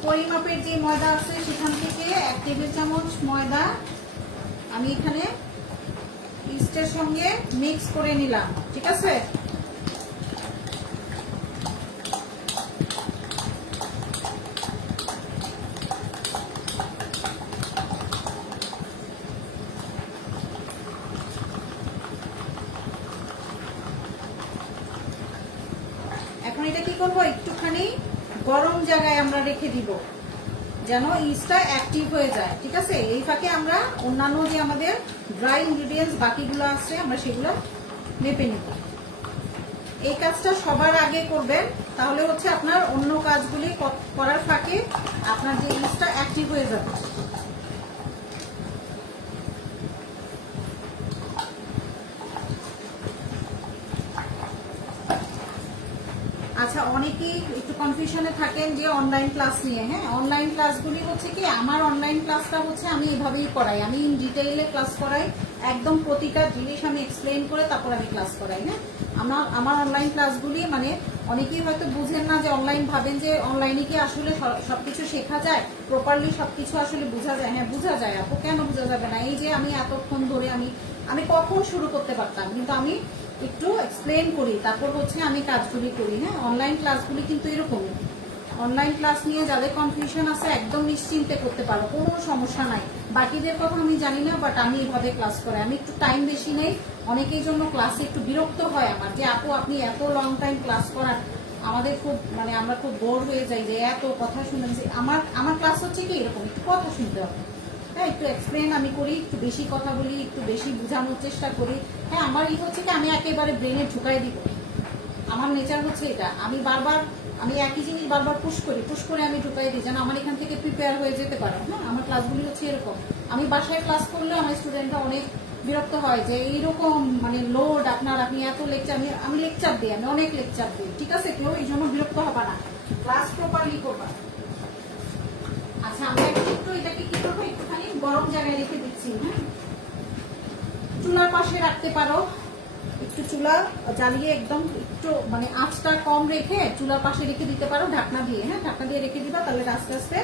পরিমাপের যে ময়দা আছে সেখান থেকে 1 টেবিল চামচ ময়দা আমি এখানে ইস্টের সঙ্গে মিক্স করে নিলাম, ঠিক আছে? এখন এটা কি করব, একটুখানি গরম জায়গায় আমরা রেখে দিব। যেন ইস্টটা অ্যাক্টিভ হয়ে যায়। ঠিক আছে, এই ফাঁকে আমরা অন্যান্য যে আমাদের ড্রাই ইনগ্রিডিয়েন্টস বাকিগুলো আছে আমরা সেগুলো মেপে নিব। এই কাজটা সবার আগে করবেন, তাহলে হচ্ছে আপনার অন্য কাজগুলি করার ফাঁকে আপনার যে ইস্টটা অ্যাক্টিভ হয়ে যাবে। আচ্ছা, অনেকেই একটু কনফিউশনে থাকেন যে অনলাইন ক্লাস নিয়ে। হ্যাঁ, অনলাইন ক্লাসগুলি হচ্ছে কি, আমার অনলাইন ক্লাসটা হচ্ছে আমি এভাবেই করাই, আমি ইন ডিটেইলে ক্লাস করাই, একদম প্রতিটা জিনিস আমি এক্সপ্লেন করে তারপর আমি ক্লাস করাই। হ্যাঁ, আমার অনলাইন ক্লাসগুলি মানে অনেকেই হয়তো বুঝেন না যে অনলাইন, ভাবেন যে অনলাইনে কি আসলে সবকিছু শেখা যায়, প্রপারলি সবকিছু আসলে বোঝা যায়। হ্যাঁ, বোঝা যায় আপু, কেন বোঝা যাবে না? এই যে আমি এতক্ষণ ধরে আমি কখন শুরু করতে পারতাম, কিন্তু আমি একটু এক্সপ্লেন করি, তারপর হচ্ছে আমি কাজগুলি করি। হ্যাঁ, অনলাইন ক্লাসগুলি কিন্তু এরকমই। অনলাইন ক্লাস নিয়ে যাদের কনফিউশন আছে একদম নিশ্চিন্তে করতে পারো, কোনো সমস্যা নাই। বাকিদের কথা আমি জানি না, বাট আমি এভাবে ক্লাস করাই। আমি একটু টাইম বেশি নেই, অনেকের জন্য ক্লাসে একটু বিরক্ত হয় আমার, যে আপু আপনি এত লং টাইম ক্লাস করান, আমাদের খুব মানে আমরা খুব বোর হয়ে যাই যে এত কথা শুনেন। যে আমার ক্লাস হচ্ছে কি এরকম, একটু কথা শুনতে হবে। হ্যাঁ, একটু এক্সপ্লেন আমি করি, একটু বেশি কথা বলি, একটু বেশি বোঝানোর চেষ্টা করি। হ্যাঁ, আমার হচ্ছে কি আমি একেবারে ব্রেনে ঢুকাই দিব, আমার নেচার হচ্ছে এটা। আমি একই জিনিস বারবার পুশ করে আমি ঢুকাই দিই, যেন আমার এখান থেকে প্রিপেয়ার হয়ে যেতে পারো। হ্যাঁ, আমার ক্লাসগুলি হচ্ছে এরকম। আমি বাসায় ক্লাস করলেও আমার স্টুডেন্টরা অনেক বিরক্ত হয় যে এইরকম মানে লোড আপনি এত লেকচার। আমি লেকচার দিই, আমি অনেক লেকচার দিই। ঠিক আছে, কেউ এই জন্য বিরক্ত হবে না, ক্লাস প্রপারলি করবা। আচ্ছা, আমরা একটু এটাকে কি করবো, একটুখানি গরম জায়গায় রেখে দিচ্ছি। হ্যাঁ, চুলার পাশে রাখতে পারো, একটু চুলা জ্বালিয়ে একদম একটু মানে আঁচটা কম রেখে চুলার পাশে রেখে দিতে পারো ঢাকনা দিয়ে। হ্যাঁ, ঢাকনা দিয়ে রেখে দিবা, তাহলে আস্তে আস্তে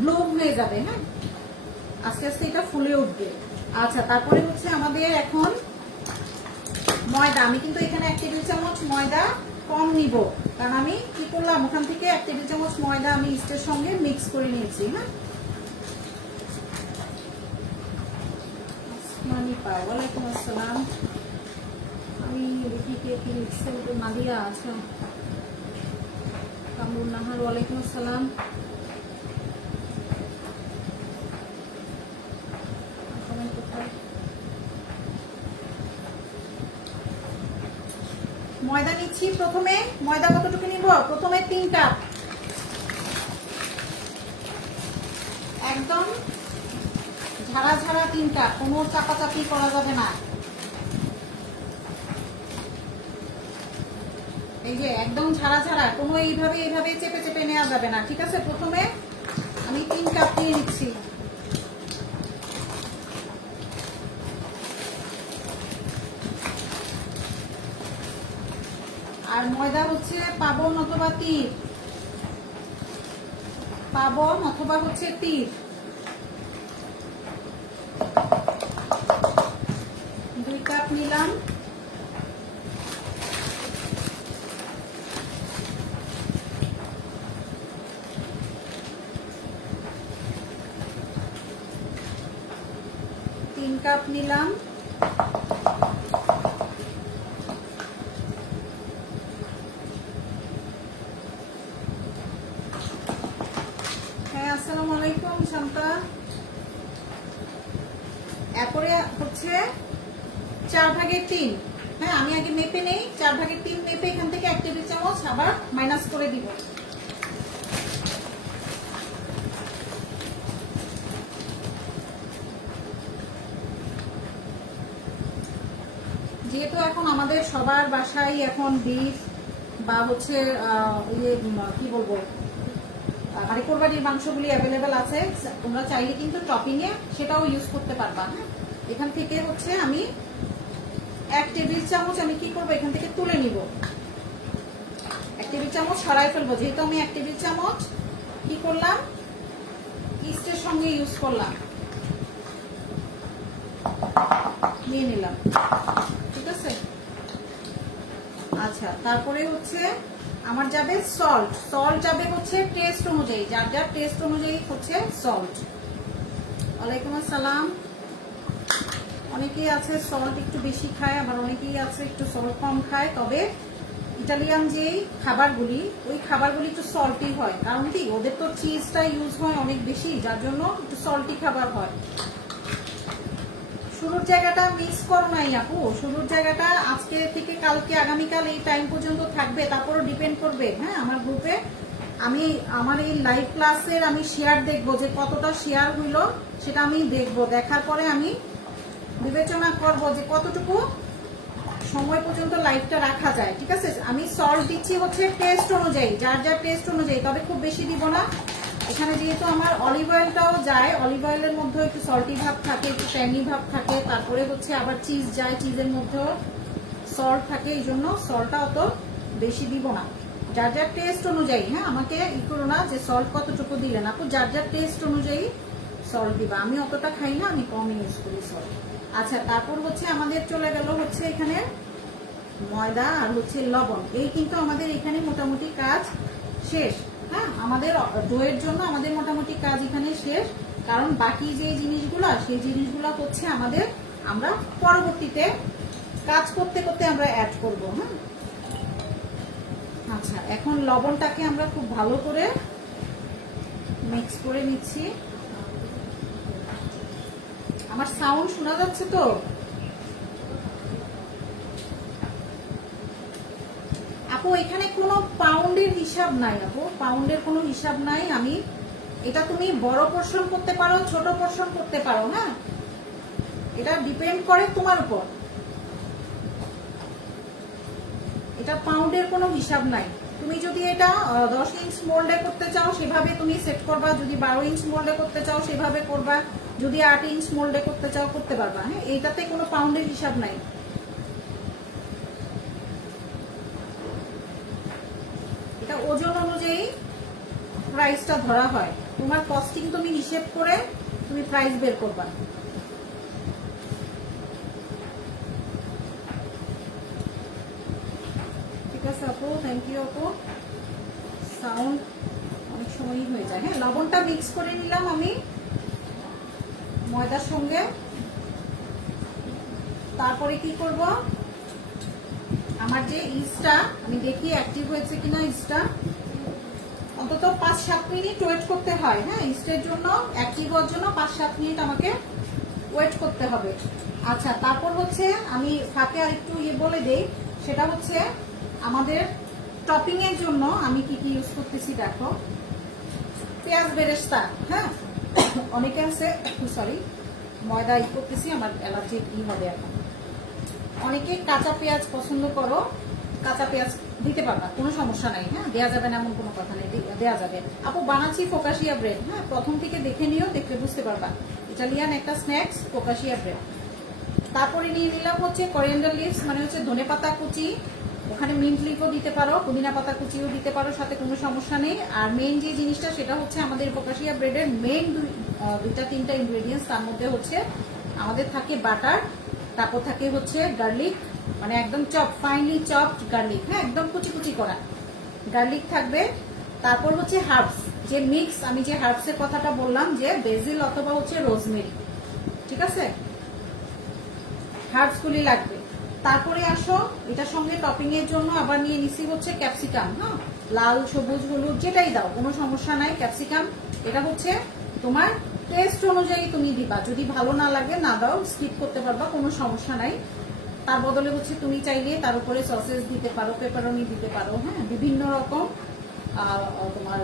ব্লুম হয়ে যাবে। হ্যাঁ, আস্তে আস্তে এটা ফুলে উঠবে। আচ্ছা, তারপরে হচ্ছে আমাদের এখন ময়দা। আমি কিন্তু এখানে 1 টেবিল চামচ ময়দা কম নিব, কারণ আমি কি করলাম, ওখান থেকে 1 টেবিল চামচ ময়দা আমি ইস্টের সঙ্গে মিক্স করে নিয়েছি। হ্যাঁ, ওয়ালাইকুম আসসালাম। আমি দেখি কে কি লিখছে, মাদিয়া। আচ্ছা, কামরুন নাহার, ওয়ালাইকুম আসসালাম। ময়দা নিচ্ছি। প্রথমে ময়দা কতটুকু নিব? প্রথমে 3 কাপ, একদম ঝাড়া ঝাড়া 3 কাপ, কোনো চাপাচাপি করা যাবে না। এই যে একদম ঝাড়া ঝাড়া, কোনো এইভাবে চেপে চেপে নেওয়া যাবে না। ঠিক আছে, প্রথমে আমি 3 কাপ নিয়ে নিচ্ছি। আর ময়দা হচ্ছে পাবন অথবা তীর, পাবন অথবা হচ্ছে তীর। 2 কাপ নিলাম। কাপ নিলাম। হ্যাঁ, আসসালামু আলাইকুম শান্তা। এরপরে হচ্ছে 4/3। হ্যাঁ, আমি আগে মেপে নেই, 4/3 মেপে এখান থেকে 1 টেবিল চামচ আবার মাইনাস করে দিব। যেহেতু এখন আমাদের সবার বাসায় এখন বিফ বা হচ্ছে কি বলবো, মানে কোরবানির মাংসগুলি অ্যাভেলেবেল আছে, তোমরা চাইলে কিন্তু টপিংয়ে সেটাও ইউজ করতে পারবা। এখান থেকে হচ্ছে আমি 1 টেবিল চামচ আমি কি করবো, এখান থেকে তুলে নিব। 1 টেবিল চামচ সরাই ফেলবো, যেহেতু আমি 1 টেবিল চামচ কি করলাম, ইস্টের সঙ্গে ইউজ করলাম, নিয়ে নিলাম। ঠিক আছে। আচ্ছা, তারপরে হচ্ছে আমার যাবে সল্ট। সল্ট যাবে হচ্ছে টেস্ট অনুযায়ী, যার যার টেস্ট অনুযায়ী হচ্ছে সল্ট। ওয়ালাইকুম আসসালাম। অনেকেই আছে সল্ট একটু বেশি খায়, আবার অনেকেই আছে একটু সল্ট কম খায়, তবে ইটালিয়ান যেই খাবারগুলি, ওই খাবারগুলি একটু সল্টি হয়, কারণ কি ওদের তো চিজটা ইউজ হয় অনেক বেশি, যার জন্য একটু সল্টি খাবার হয়। শুরুর জায়গাটা মিস করো নাই আপু, শুরুর জায়গাটা আজকে থেকে কালকে আগামীকাল এই টাইম পর্যন্ত থাকবে, তারপরও ডিপেন্ড করবে। হ্যাঁ, আমার গ্রুপে আমি আমার এই লাইভ ক্লাসের আমি শেয়ার দেখবো যে কতটা শেয়ার হইলো, সেটা আমি দেখবো। দেখার পরে আমি বিবেচনা করব যে কতটুকু সময় পর্যন্ত লাইভটা রাখা যায়। ঠিক আছে, আমি সল্ট দিচ্ছি হচ্ছে টেস্ট অনুযায়ী, যার যার টেস্ট অনুযায়ী, তবে খুব বেশি দিব না। এখানে যেহেতু আমার অলিভ অয়েলটাও যায়, অলিভ অয়েলের মধ্যেও একটু সল্টি ভাব থাকে, একটু ট্যানি ভাব থাকে, তারপরে হচ্ছে আবার চিজ যায়, চিজের মধ্যেও সল্ট থাকে, এই জন্য সল্টটা অত বেশি দিব না, যার যার টেস্ট অনুযায়ী। হ্যাঁ, আমাকে ই করো না যে সল্ট কতটুকু দিলেন আপু, যার যার টেস্ট অনুযায়ী সল্ট দিবা। আমি অতটা খাই না, আমি কম ইউজ করি সল্ট। আচ্ছা, তারপর হচ্ছে আমাদের চলে গেল হচ্ছে এখানে ময়দা আর হচ্ছে লবণ। এই কিন্তু আমাদের এখানে মোটামুটি কাজ শেষ। হ্যাঁ, আমাদের ডোয়ের জন্য আমাদের মোটামুটি কাজ এখানে শেষ, কারণ বাকি যে জিনিসগুলো সেই জিনিসগুলো হচ্ছে আমাদের আমরা পরবর্তীতে কাজ করতে করতে আমরা অ্যাড করব। হ্যাঁ, আচ্ছা, এখন লবণটাকে আমরা খুব ভালো করে মিক্স করে নিচ্ছি। আমার সাউন্ড শোনা যাচ্ছে তো? আপু এখানে কোনো পাউন্ডের হিসাব নাই আপু, পাউন্ডের কোনো হিসাব নাই। আমি এটা তুমি বড় পোর্শন করতে পারো, ছোট পোর্শন করতে পারো। হ্যাঁ, এটা ডিপেন্ড করে তোমার উপর, এটা পাউন্ডের কোনো হিসাব নাই। তুমি যদি এটা 10 ইঞ্চ মোল্ডে করতে চাও সেভাবে তুমি সেট করবা, যদি 12 ইঞ্চ মোল্ডে করতে চাও সেভাবে করবা, যদি 8 ইঞ্চ মোল্ডে করতে চাও করতে পারবা। হ্যাঁ, এইটাতে কোনো পাউন্ডের হিসাব নাই। এটা ওজন অনুযায়ী প্রাইসটা ধরা হয়, তোমার কস্টিং তুমি হিসেব করে তুমি প্রাইস বের করবা। ঠিক আছে আপু, থ্যাংক ইউ আপু। সাউন্ড অনেক সময়ই হয়ে যায়। হ্যাঁ, লবণটা মিক্স করে নিলাম আমি ময়দার সঙ্গে। তারপরে কি করব, আমার যে ইস্টটা আমি দেখি অ্যাক্টিভ হয়েছে কিনা, ইস্টটা অন্তত 5-7 মিনিট ওয়েট করতে হয়। হ্যাঁ, ইস্টের জন্য অ্যাক্টিভ হওয়ার জন্য 5-7 মিনিট আমাকে ওয়েট করতে হবে। আচ্ছা, তারপর হচ্ছে আমি ফাঁকে আর একটু বলে দেই, সেটা হচ্ছে আমাদের টপিং এর জন্য আমি কি কি ইউজ করতেছি দেখো। পেঁয়াজ বেরেস্তা। হ্যাঁ, অনেকে আছে, সরি ময়দা করতেছি, আমার অ্যালার্জি হবে এখন। অনেকে কাঁচা পেঁয়াজ পছন্দ করো, কাঁচা পেঁয়াজ দিতে পারবা, কোনো সমস্যা নাই। হ্যাঁ, দেওয়া যাবে না এমন কোনো কথা নেই, দেওয়া যাবে। আপু বানাচ্ছি ফোকাশিয়া ব্রেড। হ্যাঁ, প্রথম থেকে দেখে নিও, দেখলে বুঝতে পারবা। ইটালিয়ান একটা স্ন্যাক্স ফোকাশিয়া ব্রেড। তারপরে নিয়ে নিলাম হচ্ছে করিয়েন্ডার লিভস, মানে হচ্ছে ধনে পাতা কুচি, ওখানে মিন্ট লিভও দিতে পারো, পুদিনা পাতা কুচিও দিতে পারো, সাথে কোনো সমস্যা নেই। আর মেইন যে জিনিসটা সেটা হচ্ছে আমাদের ফোকাশিয়া ব্রেডের মেইন 2-3টা ইনগ্রেডিয়েন্টস, তার মধ্যে হচ্ছে আমাদের থাকে বাটার, তারপর থাকে হচ্ছে গার্লিক, মানে একদম চপ, ফাইনলি চপড গার্লিক। হ্যাঁ, একদম কুচি কুচি করা গার্লিক থাকবে। তারপর হচ্ছে হার্বস, যে মিক্স, আমি যে হার্বসের কথাটা বললাম, যে বেজিল অথবা হচ্ছে রোজমেরি। ঠিক আছে, হার্বসগুলি লাগবে। তারপরে আসো এটার সঙ্গে টপিং এর জন্য আবার নিয়ে নিছি হচ্ছে ক্যাপসিকাম। হ্যাঁ, লাল সবুজ হলুদ যেটাই দাও, কোনো সমস্যা নাই। ক্যাপসিকাম এটা হচ্ছে তোমার টেস্ট অনুযায়ী তুমি দিবা, যদি ভালো না লাগে না দাও, স্কিপ করতে পারবা, কোনো সমস্যা নাই। তার বদলে হচ্ছে তুমি চাইলে তার উপরে সসেস দিতে পারো, পেপারনি দিতে পারো। হ্যাঁ, বিভিন্ন রকম তোমার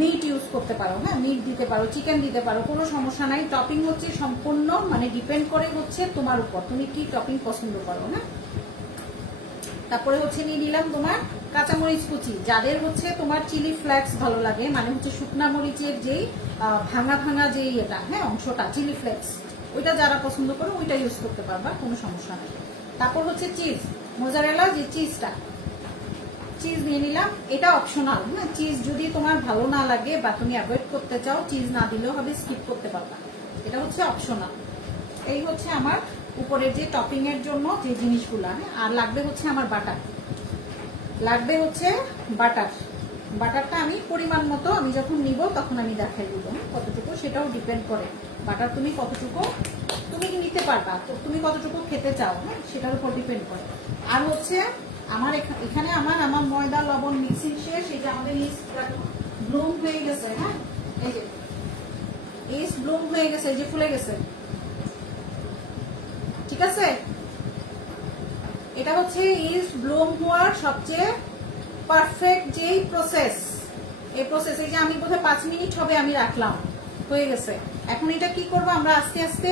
মিট ইউজ করতে পারো। হ্যাঁ, মিট দিতে পারো, চিকেন দিতে পারো, কোনো সমস্যা নাই। টপিং হচ্ছে সম্পূর্ণ মানে ডিপেন্ড করে হচ্ছে তোমার উপর, তুমি কি টপিং পছন্দ করো। হ্যাঁ, তারপরে হচ্ছে নিয়ে নিলাম তোমার কাঁচামরিচ কুচি, যাদের হচ্ছে তোমার চিলি ফ্লেক্স ভালো লাগে, মানে হচ্ছে শুকনা মরিচের যেই ভাঙা ভাঙা যেই এটা, হ্যাঁ অংশটা, চিলি ফ্লেক্স, ওইটা যারা পছন্দ করো ওইটা ইউজ করতে পারবা, কোনো সমস্যা নেই। তারপর হচ্ছে চিজ, মোজারেলা যে চিজটা, চিজ নিয়ে নিলাম, এটা অপশনাল। হ্যাঁ, চিজ যদি তোমার ভালো না লাগে বা তুমি অ্যাভয়েড করতে চাও, চিজ না দিলেও হবে, স্কিপ করতে পারবা, এটা হচ্ছে অপশনাল। এই হচ্ছে আমার উপরের যে টপিং এর জন্য যে জিনিসগুলা। হ্যাঁ, আর লাগবে হচ্ছে আমার বাটার, লাগবে হচ্ছে বাটার। বাটারটা আমি পরিমাণ মতো আমি যখন নিব তখন আমি দেখাই দিব কতটুকু, সেটাও ডিপেন্ড করে বাটার তুমি কতটুকু তুমি নিতে পারবা, তো তুমি কতটুকু খেতে চাও। হ্যাঁ, সেটার উপর ডিপেন্ড করে। আর হচ্ছে আমার এখানে আমার ময়দা লবণ মিক্সিং শেষ। এই যে আমাদের ইস্ট ব্লুম হয়ে গেছে। হ্যাঁ, এই যে ইস্ট ব্লুম হয়ে গেছে, এই যে ফুলে গেছে। ঠিক আছে, এটা হচ্ছে ইস্ট ব্লুম হওয়ার সবচেয়ে পারফেক্ট যেই প্রসেস। এই প্রসেস, এই যে আমি বোধহয় 5 মিনিট হবে আমি রাখলাম, হয়ে গেছে। এখন এটা কি করব আমরা আস্তে আস্তে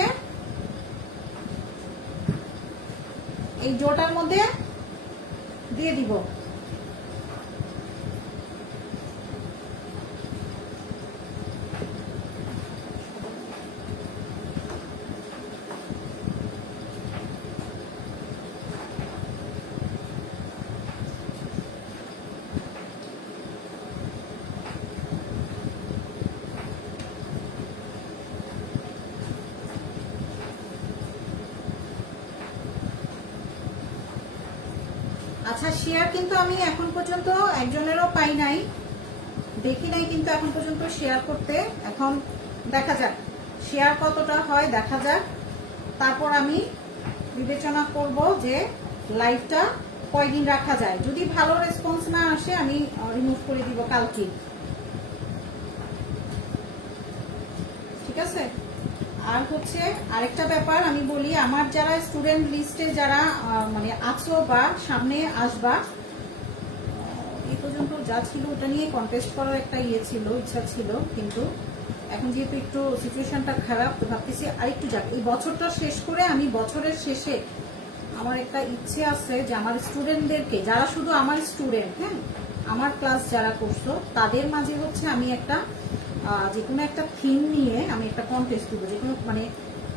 এই ডোটার মধ্যে দিয়ে দিব। আচ্ছা, শেয়ার কিন্তু আমি এখন পর্যন্ত একজনেরও পাই নাই, দেখি নাই কিন্তু এখন পর্যন্ত শেয়ার করতে। এখন দেখা যাক শেয়ার কতটা হয়, দেখা যাক। তারপর আমি বিবেচনা করব যে লাইভটা কয়দিন রাখা যায়। যদি ভালো রেসপন্স না আসে আমি রিমুভ করে দিব কালকে। ঠিক আছে, আর হচ্ছে আরেকটা ব্যাপার আমি বলি, আমার যারা স্টুডেন্ট লিস্টে যারা মানে আছো বা সামনে আসবা, এই পর্যন্ত যা ছিল ওটা নিয়ে কন্টেস্ট করার একটা ইচ্ছা ছিল, কিন্তু এখন যেহেতু একটু সিচুয়েশনটা খারাপ, তো ভাবতেছি আরেকটু যাক, এই বছরটা শেষ করে আমি বছরের শেষে আমার একটা ইচ্ছে আছে যে আমার স্টুডেন্টদেরকে, যারা শুধু আমার স্টুডেন্ট, হ্যাঁ আমার ক্লাস যারা করছো তাদের মাঝে হচ্ছে আমি একটা যে কোনো একটা থিম নিয়ে আমি একটা কন্টেস্ট দেবো। যে কোনো মানে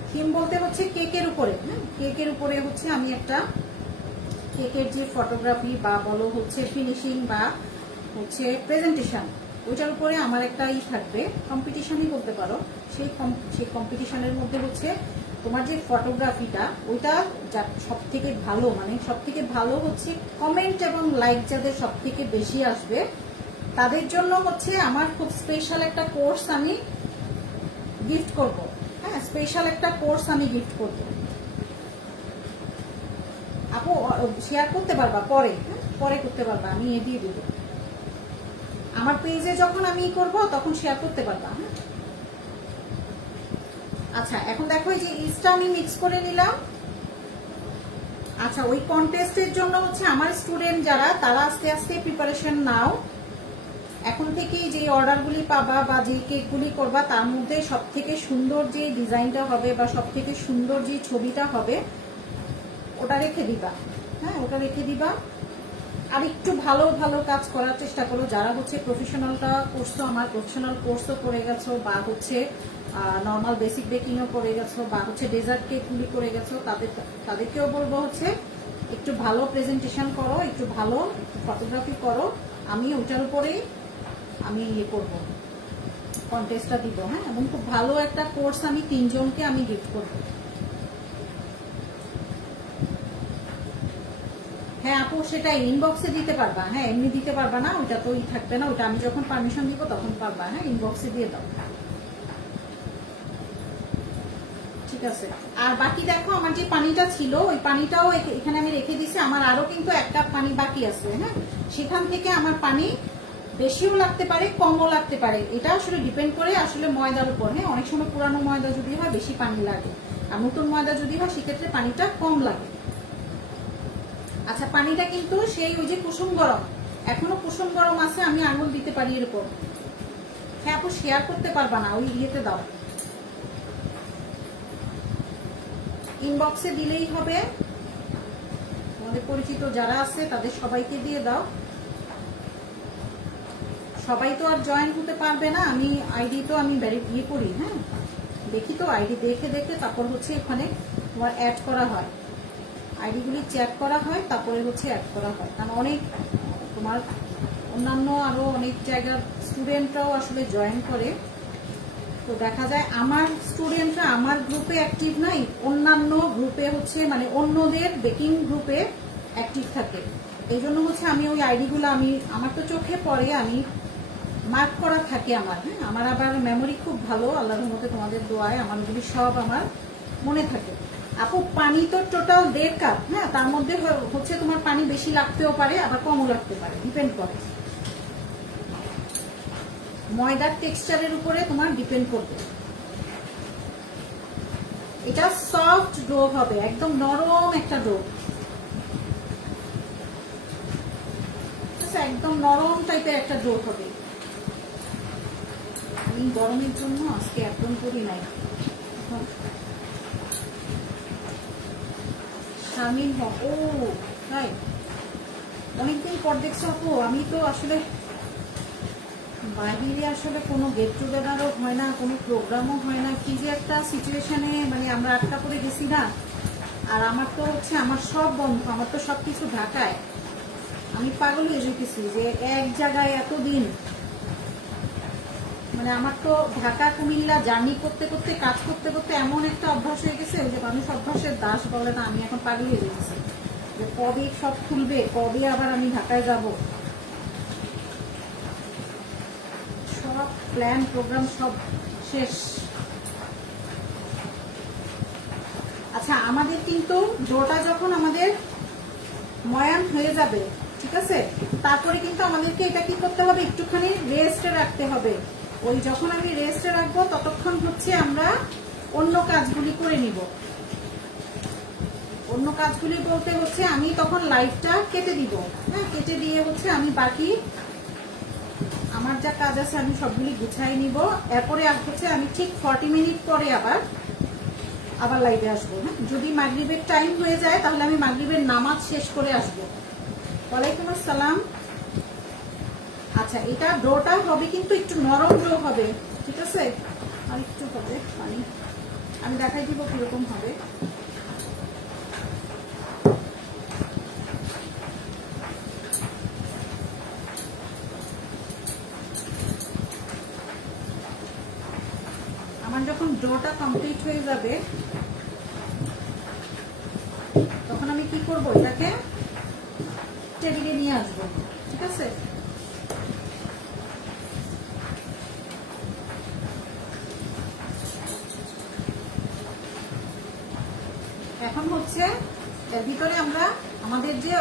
থিম বলতে হচ্ছে কেকের উপরে, হ্যাঁ কেকের উপরে হচ্ছে আমি একটা কেকের যে ফটোগ্রাফি বা বলো হচ্ছে ফিনিশিং বা হচ্ছে প্রেজেন্টেশন, ওইটার উপরে আমার একটা থাকবে, কম্পিটিশনই বলতে পারো। সেই কম্পিটিশনের মধ্যে হচ্ছে তোমার যে ফটোগ্রাফিটা ওইটা যা সব থেকে ভালো, মানে সব থেকে ভালো হচ্ছে কমেন্ট এবং লাইক যাদের সব থেকে বেশি আসবে তাদের জন্য হচ্ছে আমার খুব স্পেশাল একটা কোর্স আমি গিফট করব। হ্যাঁ, স্পেশাল একটা কোর্স আমি গিফট করব। আপু শেয়ার করতে পারবা পরে, হ্যাঁ পরে করতে পারবা, আমি দিয়ে দেবো আমার পেজে যখন আমি করব তখন শেয়ার করতে পারবা। হ্যাঁ, আচ্ছা এখন দেখো এই যে ইস্টটা আমি মিক্স করে নিলাম। আচ্ছা, ওই কন্টেস্টের জন্য হচ্ছে আমার স্টুডেন্ট যারা, তারা আস্তে আস্তে প্রিপারেশন নাও। এখন থেকেই যে অর্ডারগুলি পাবা বা যে কেকগুলি করবা তার মধ্যে সব থেকে সুন্দর যে ডিজাইনটা হবে বা সব থেকে সুন্দর যে ছবিটা হবে ওটা রেখে দিবা। হ্যাঁ, ওটা রেখে দিবা। আর একটু ভালো ভালো কাজ করার চেষ্টা করো। যারা হচ্ছে প্রফেশনালটা করছো, আমার প্রফেশনাল কোর্সও করে গেছো বা হচ্ছে নর্মাল বেসিক বেকিংও করে গেছো বা হচ্ছে ডেজার্ট কেকগুলি করে গেছো, তাদেরকেও বলবো হচ্ছে একটু ভালো প্রেজেন্টেশন করো, একটু ভালো ফটোগ্রাফি করো। আমি ওইটার উপরেই আমি করবো, কন্টেস্টটা দিব। হ্যাঁ, এবং খুব ভালো একটা কোর্স আমি 3 জনকে আমি গিফট করবো। হ্যাঁ আপু, সেটা ইনবক্সে দিতে পারবা। হ্যাঁ, এমনি দিতে পারবা না, ওইটা তো থাকবে না, ওইটা আমি যখন পারমিশন দিব তখন পারবা। হ্যাঁ, ইনবক্সে দিয়ে দাও। ঠিক আছে, আর বাকি দেখো আমার যে পানিটা ছিল ওই পানিটাও এখানে আমি রেখে দিছি। আমার আরো কিন্তু 1 কাপ পানি বাকি আছে। হ্যাঁ, সেখান থেকে আমার পানি বেশিও লাগতে পারে, কমও লাগতে পারে, এটা আসলে ডিপেন্ড করে আসলে ময়দার উপর। হ্যাঁ, অনেক সময় পুরানো ময়দা যদি হয় বেশি পানি লাগে, আর নতুন ময়দা যদি হয় সেক্ষেত্রে পানিটা কম লাগে। আচ্ছা, পানিটা কিন্তু সেই ওই যে কুসুম গরম, এখনো কুসুম গরম আছে, আমি আঙুল দিতে পারি এরকম। হ্যাঁ আপু, শেয়ার করতে পারবা না, ওই ইয়েতে দাও, ইনবক্সে দিলেই হবে। তোমাদের পরিচিত যারা আছে তাদের সবাইকে দিয়ে দাও। সবাই তো আর জয়েন হতে পারবে না, আমি আইডি তো আমি ইয়ে করি। হ্যাঁ, দেখি তো আইডি দেখে দেখে তারপর হচ্ছে এখানে তোমার অ্যাড করা হয়, আইডিগুলি চেক করা হয়, তারপরে হচ্ছে অ্যাড করা হয়। কারণ অনেক তোমার অন্যান্য আরো অনেক জায়গার স্টুডেন্টরাও আসলে জয়েন করে, তো দেখা যায় আমার স্টুডেন্টরা আমার গ্রুপে অ্যাক্টিভ নাই, অন্যান্য গ্রুপে হচ্ছে মানে অন্যদের বেকিং গ্রুপে অ্যাক্টিভ থাকে। এই জন্য হচ্ছে আমি ওই আইডিগুলো আমার তো চোখে পড়ে, আমি মার্ক করা থাকে আমার। হ্যাঁ, আমার আবার মেমোরি খুব ভালো, আল্লাহর রহমতে তোমাদের দোয়ায় আমার ওগুলি সব আমার মনে থাকে। আপু পানি তো টোটাল 1.5 কাপ, হ্যাঁ, তার মধ্যে হচ্ছে তোমার পানি বেশি লাগতেও পারে আবার কমও লাগতে পারে, ডিপেন্ড করে ময়দার টেক্সচারের উপরে তোমার ডিপেন্ড করবে। এটা সফট ডো হবে, একদম নরম একটা ডো, একদম নরম টাইপের একটা ডো হবে। আমি গরমের জন্য আজকে একদম করি নাই। শামিল ও তাই অনেকদিন পর দেখছো আপু, আমি তো আসলে বাইরে আসলে কোনো গেট টুগেদারও হয় না, কোনো প্রোগ্রামও হয় না, কি যে একটা সিচুয়েশনে মানে আমরা আটকা পড়ে গেছি না। আর আমার তো হচ্ছে আমার সব বন্ধ, আমার তো সব কিছু ঢাকায়, আমি পাগল হয়ে যেতেছি যে এক জায়গায় এতদিন, মানে আমার তো ঢাকা কুমিল্লা জার্নি করতে করতে কাজ করতে করতে এমন একটা অভ্যাস হয়ে গেছে যে মানুষ অভ্যাসের দাস বলে না, আমি এখন পাগল হয়ে যেতেছি যে কবে সব খুলবে, কবে আবার আমি ঢাকায় যাব, সব প্ল্যান প্রোগ্রাম সব শেষ। আচ্ছা আমাদের কিন্তু ডোটা যখন আমাদের ময়ান হয়ে যাবে, ঠিক আছে, তারপরে কিন্তু আমাদেরকে এটা কি করতে হবে, একটুখানি রেস্টে রাখতে হবে। ওই যখন আমি রেস্টে রাখবো ততক্ষণ হচ্ছে আমরা অন্য কাজগুলি করে নিব। অন্য কাজগুলি বলতে হচ্ছে আমি তখন লাইটটা কেটে দিব, হ্যাঁ, কেটে দিয়ে হচ্ছে আমি বাকি আমার যা কাজ আছে আমি সবগুলি গুছাই নিব। এরপরে হচ্ছে আমি ঠিক 40 মিনিট পরে আবার লাইভে আসবো। হ্যাঁ, যদি মাগরিবের টাইম হয়ে যায় তাহলে আমি মাগরিবের নামাজ শেষ করে আসবো। ওয়ালাইকুম আসসালাম। আচ্ছা এটা ডোটা হবে কিন্তু একটু নরম ডো হবে, ঠিক আছে, আর একটু হবে মানে আমি দেখাই দিব কিরকম হবে। আমার যখন ডোটা কমপ্লিট হয়ে যাবে তখন আমি কি করব, এটাকে টেবিলে নিয়ে আসবো, ঠিক আছে। এখন হচ্ছে এর ভিতরে আমরা আমাদের যে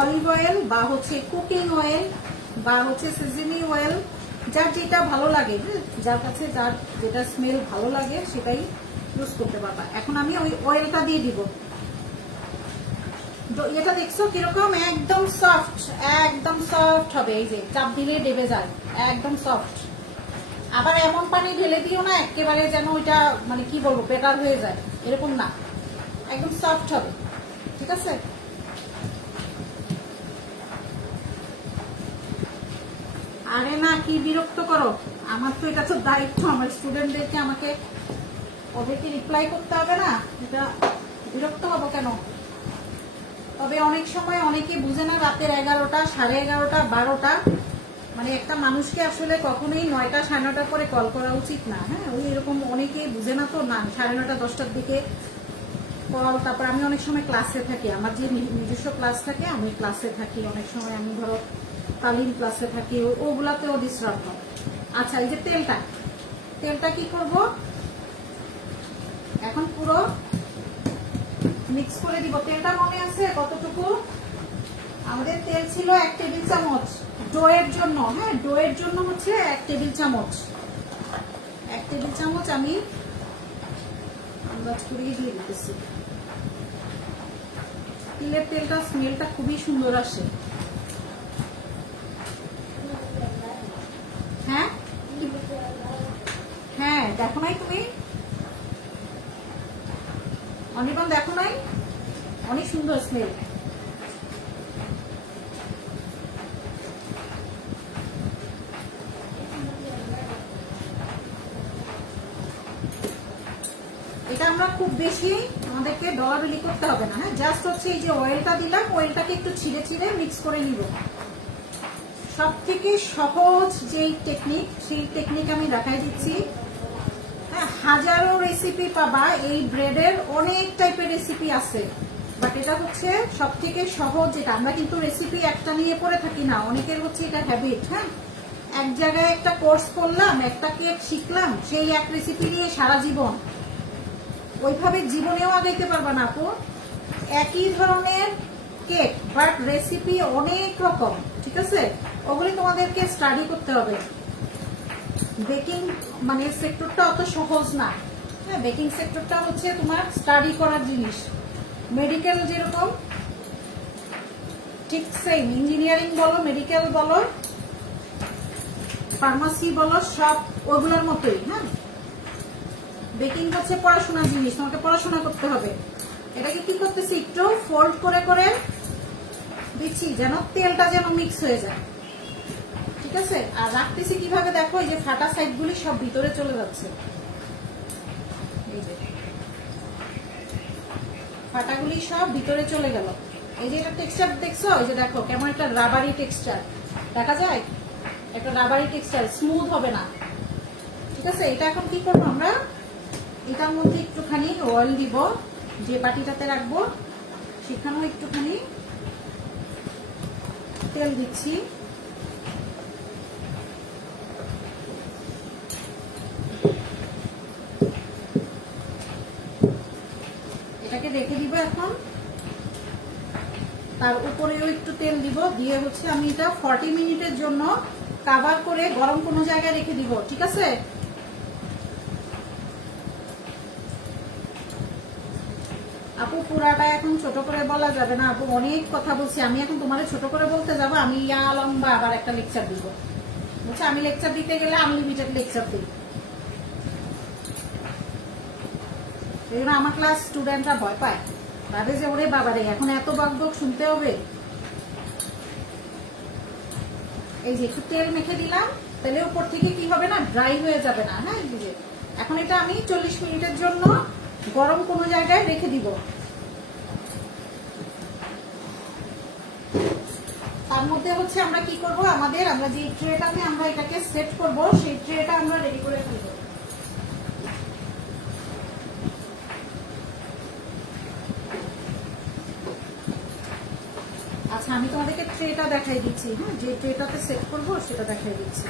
অলিভ অয়েল বা হচ্ছে কুকিং অয়েল বা হচ্ছে সিজনিং অয়েল, যার যেটা ভালো লাগে, যার কাছে যার যেটা স্মেল ভালো লাগে সেটাই ইউজ করতে পারবা। এখন আমি ওই অয়েলটা দিয়ে দিব। এটা দেখছো কিরকম একদম সফট, একদম সফট হবে, এই যে চাপ দিলে ডেবে যায়, একদম সফট। আবার এমন পানি ঢেলে দিও না একেবারে যেন ওইটা মানে কি বলবো বেটার হয়ে যায়, এরকম না, একদম সফট হবে, ঠিক আছে। আরে না, কি বিরক্ত করো, আমার তো এটা তো দায়িত্ব, আমার স্টুডেন্টদেরকে আমাকে ওদেরকে রিপ্লাই করতে হবে না, এটা বিরক্ত হবো কেন। তবে অনেক সময় অনেকে বুঝে না, রাতের 11টা, 11:30, 12টা, মানে একটা মানুষকে আসলে কখনোই 9টা 9:30 করে কল করা উচিত না। হ্যাঁ, ওই এরকম অনেকে বুঝে না তো, না 9:30, 10টার দিকে কল। তারপর আমি অনেক সময় ক্লাসে থাকি, আমার যে নিজস্ব ক্লাস থাকে আমি ক্লাসে থাকি, অনেক সময় আমি ধরো তালিম ক্লাসে থাকি, ওগুলাতেও ডিস্টার্ব হয়। আচ্ছা এই যে তেলটা কি করব, এখন পুরো মিক্স করে দিব। তেলটা মনে আছে কতটুকু, আমাদের তেল ছিল 1 টেবিল চামচ ডোয়ের জন্য। হ্যাঁ, ডোয়ের জন্য হচ্ছে 1 টেবিল চামচ, 1 টেবিল চামচ আমি আন্দাজ করিয়ে দিয়ে দিতেছি। তিলের তেলটা স্মেলটা খুবই সুন্দর আসে। হ্যাঁ হ্যাঁ, দেখো নাই তুমি, অনির্বাণ দেখো নাই, অনেক সুন্দর স্মেল। এটা আমরা খুব বেশি আমাদেরকে ডলাবিলি করতে হবে না। হ্যাঁ, জাস্ট হচ্ছে এই যে অয়েলটা দিলাম, অয়েলটাকে একটু ছিঁড়ে ছিঁড়ে মিক্স করে নিব। সব থেকে সহজ যেই টেকনিক, সেই টেকনিক আমি দেখাই দিচ্ছি। হ্যাঁ, হাজারো রেসিপি পাবা, এই ব্রেডের অনেক টাইপের রেসিপি আছে, বাট এটা হচ্ছে সব থেকে সহজ যেটা। আমরা কিন্তু রেসিপি একটা নিয়ে পড়ে থাকি না, অনেকের হচ্ছে এটা হ্যাবিট। হ্যাঁ, এক জায়গায় একটা কোর্স করলাম, একটা কেক শিখলাম, সেই এক রেসিপি নিয়ে সারা জীবন। ওইভাবে জীবনেও আগাইতে পারবা না আপু। একই ধরনের কেক বাট রেসিপি অনেক রকম, ঠিক আছে? ওগুলি তোমাদেরকে স্টাডি করতে হবে। বেকিং মানে সেক্টরটা অত সহজ না। হ্যাঁ, বেকিং সেক্টরটা হচ্ছে তোমার স্টাডি করার জিনিস। মেডিকেল যেরকম ঠিক সেম, ইঞ্জিনিয়ারিং বলো, মেডিকেল বলো, ফার্মাসি বলো, সব ওগুলোর মতোই। হ্যাঁ, বেকিং হচ্ছে পড়াশোনার জিনিস, তোমাকে পড়াশোনা করতে হবে। এটাকে কি করতেছি, একটু ফোল্ড করে করে দিচ্ছি যেন তেলটা যেন মিক্স হয়ে যায়, ঠিক আছে? আর রাখতেছি কিভাবে দেখো, এই যে ফাটা সাইডগুলি সব ভিতরে চলে যাচ্ছে, এই যে ফাটাগুলি সব ভিতরে চলে গেল। এই যে এটা টেক্সচার দেখছো, এই যে দেখো কেমন একটা রাবারি টেক্সচার দেখা যায়, একটা রাবারি টেক্সচার, স্মুথ হবে না, ঠিক আছে? এটা এখন কি করবো আমরা, এটার মধ্যে একটুখানি অয়েল দিব, যে বাটিটাতে রাখবো সেখানেও একটুখানি তেল দিচ্ছি। এটাকে রেখে দিব এখন, তার উপরেও একটু তেল দিব, দিয়ে হচ্ছে আমি এটা 40 মিনিটের জন্য কভার করে গরম কোনো জায়গায় রেখে দিব, ঠিক আছে? আপু পুরাটা এখন ছোট করে বলা যাবে না আপু, অনেক কথা বলছি আমি, এখন তোমার ছোট করে বলতে যাবো আমি, ইয়া লম্বা আবার একটা লেকচার দিব, বুঝছো? আমি লেকচার দিতে গেলে আনলিমিটেড লেকচার দিই, এই জন্য আমার ক্লাস স্টুডেন্টরা ভয় পায়, ভাবে যে ওরে বাবারে এখন এত বকবক শুনতে হবে। এই যে একটু তেল মেখে দিলাম, তাহলে উপর থেকে কি হবে না, ড্রাই হয়ে যাবে না। হ্যাঁ, এই যে এখন এটা আমি 40 মিনিটের জন্য গরম কোনো জায়গায় রেখে দিব। তার মধ্যে হচ্ছে আমরা কি করব, আমরা যে ট্রেটাতে আমরা এটাকে সেট করব সেই ট্রেটা আমরা রেডি করে ফেলব। আচ্ছা, আমি তোমাদেরকে ট্রেটা দেখাই দিচ্ছি। হ্যাঁ, যে ট্রেটাতে সেট করব সেটা দেখাই দিচ্ছি।